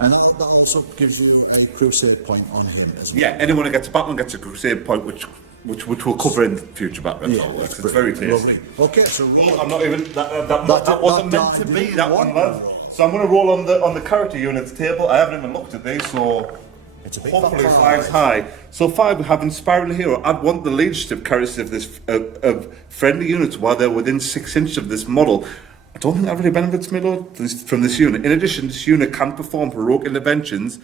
And that also gives you a Crusade point on him as well. Yeah, anyone who gets a battle gets a Crusade point, which we'll cover in future battles. Yeah, It's very tasty. Lovely. Okay, so I'm not even. That wasn't meant to be that one, lad. So I'm going to roll on the character units table. I haven't even looked at these, so it's a big hopefully fat 5's high. So 5, we have Inspiring Hero. I'd want the leadership characteristic of friendly units while they're within 6 inches of this model. I don't think that really benefits me, Lord, from this unit. In addition, this unit can perform heroic interventions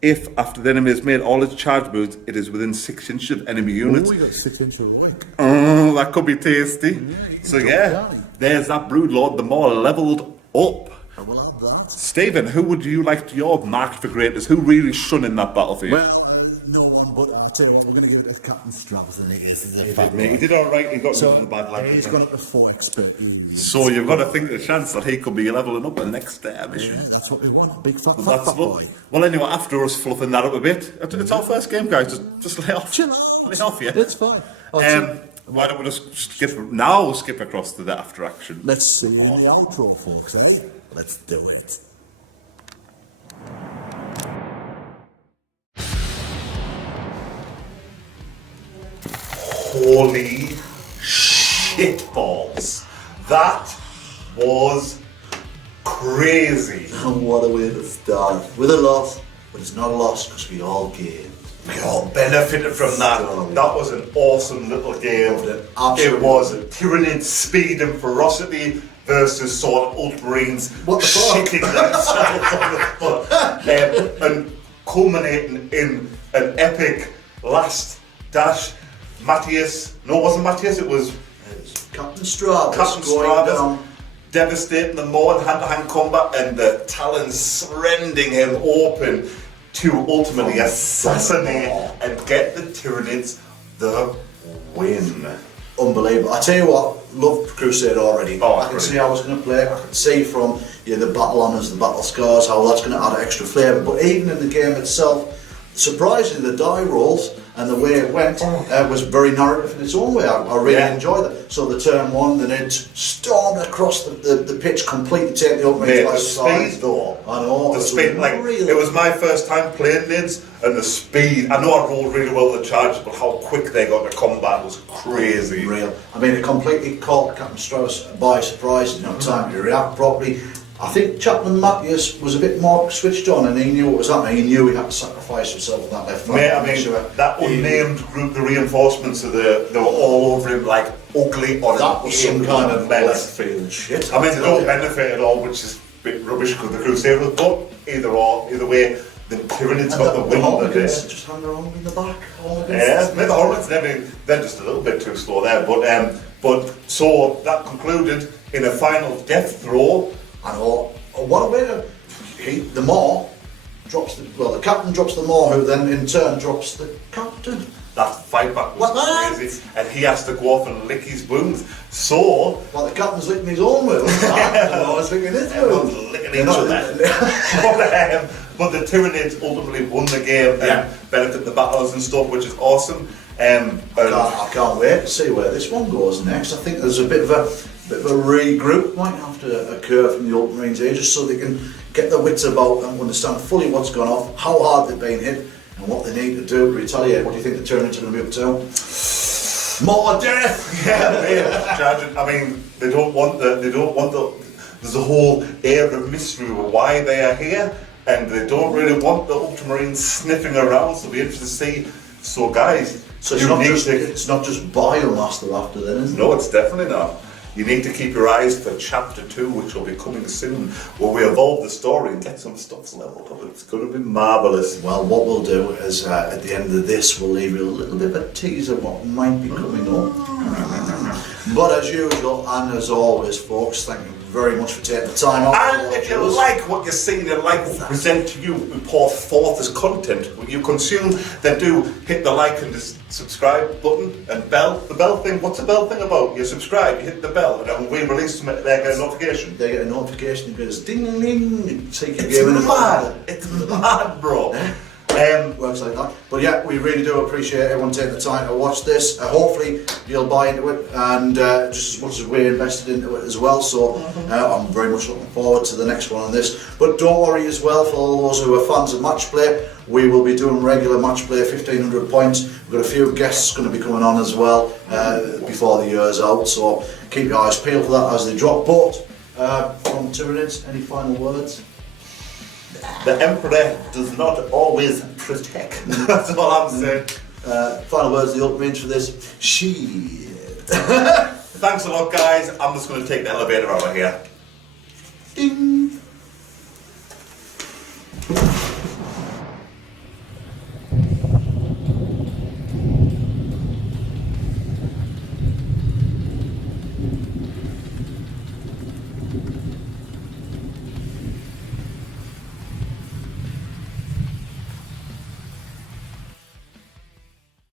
if, after the enemy has made all its charge moves, it is within 6 inches of enemy units. Oh, you got 6 inches heroic. Oh, that could be tasty. There's that Broodlord, the more levelled up. I will have that. Stephen, who would you like your marked for greatness? Who really shone in that battle for you? Well, no one, but I'll tell you what, we're going to give it to Captain Stravus. I think this is a fact. He did all right. He got rid of the bad lad. He's gone up to 4 expert. So you've got to think the chance that he could be levelling up in the next mission. Yeah, that's what we want. Big fat boy. Well, anyway, after us fluffing that up a bit, it's our first game, guys. Just lay off. Chill out. Lay off, yeah. It's fine. Why don't we just skip across to the after action? Let's see in the outro, folks, eh? Let's do it. Holy shitballs. That was crazy. What a way to start. With a loss, but it's not a loss because we all gained. We all benefited from that. That was an awesome little game. It was a Tyranid speed and ferocity versus sort of Ultramarines shitting themselves on the foot. And culminating in an epic last dash. Matthias, no, it wasn't Matthias, it was Captain Stravus. Captain Stravus devastating them more in hand-to-hand combat, and the Talons rending him open to ultimately assassinate and get the Tyranids the win. Unbelievable. I tell you what, loved Crusade already. I can see how I was going to play. I can see from the battle honours, the battle scars, how that's going to add extra flavour. But even in the game itself, surprisingly, the die rolls and the way it went was very narrative in its own way. I really enjoyed that. So the turn 1, the Nids stormed across the pitch, completely taking the Ultramarines by speed though. I know. The speed, it was my first time playing Nids, and the speed, I know I rolled really well the charges, but how quick they got to combat was crazy. Real. I mean, it completely caught Captain Stravus by surprise, no time to react properly. I think Chaplain Matthias was a bit more switched on, and he knew what was happening. He knew he had to sacrifice himself in that left flank. Mate, I mean, that unnamed group, the reinforcements they were all over him like ugly on that was some kind of left field shit. I mean, they don't benefit at all, which is a bit rubbish because the Crusaders, but either way, the Tyranids got the win on the day. Just hang around in the back. Yeah, the Hornets, they're just a little bit too slow there, but so that concluded in a final death throw. And what a way to... the captain drops the Maw, who then in turn drops the captain. That fight back was What? crazy, and he has to go off and lick his wounds. So, Well, the captain's licking his own wounds. I was licking his everyone's wounds. licking each other. But the Tyranids ultimately won the game Yeah. and benefited the battles and stuff, which is awesome. I can't wait to see where this one goes next. I think there's a bit of a regroup might have to occur from the Ultramarines here, just so they can get their wits about and understand fully what's gone off, how hard they've been hit, and what they need to do to retaliate. What do you think the Tyranids are going to be up to? More death. Yeah, tragic. I mean, they don't want the. There's a whole air of mystery of why they are here, and they don't really want the Ultramarines sniffing around. So it'll be interesting to see. So, guys, So you need to. it's not just biomass they're after then, is it? No, it's definitely not. You need to keep your eyes for Chapter 2, which will be coming soon, where we evolve the story and get some stuff leveled up. It's going to be marvellous. Well, what we'll do is at the end of this, we'll leave you a little bit of a teaser of what might be coming up. But as usual, and as always, folks, thank you very much for taking the time out. And if you like what you're seeing and like what we present to you, we pour forth as content, what you consume, then do hit the like and the subscribe button and bell. The bell thing, what's the bell thing about? You subscribe, you hit the bell, and then when we release them, they get a notification. They get a notification, it goes ding ding ding, take your It's game in the mad. It's mad, bro. Works like that. But yeah, we really do appreciate everyone taking the time to watch this. Hopefully you'll buy into it, and just as much as we're invested into it as well. So I'm very much looking forward to the next one on this. But don't worry as well, for all those who are fans of match play, we will be doing regular match play, 1500 points. We've got a few guests going to be coming on as well before the year's out. So keep your eyes peeled for that as they drop. But from Tyranids, any final words? The Emperor does not always protect. That's all I'm saying. Final words of the Ultramarines for this. Shit. Thanks a lot, guys. I'm just going to take the elevator out of here. Ding.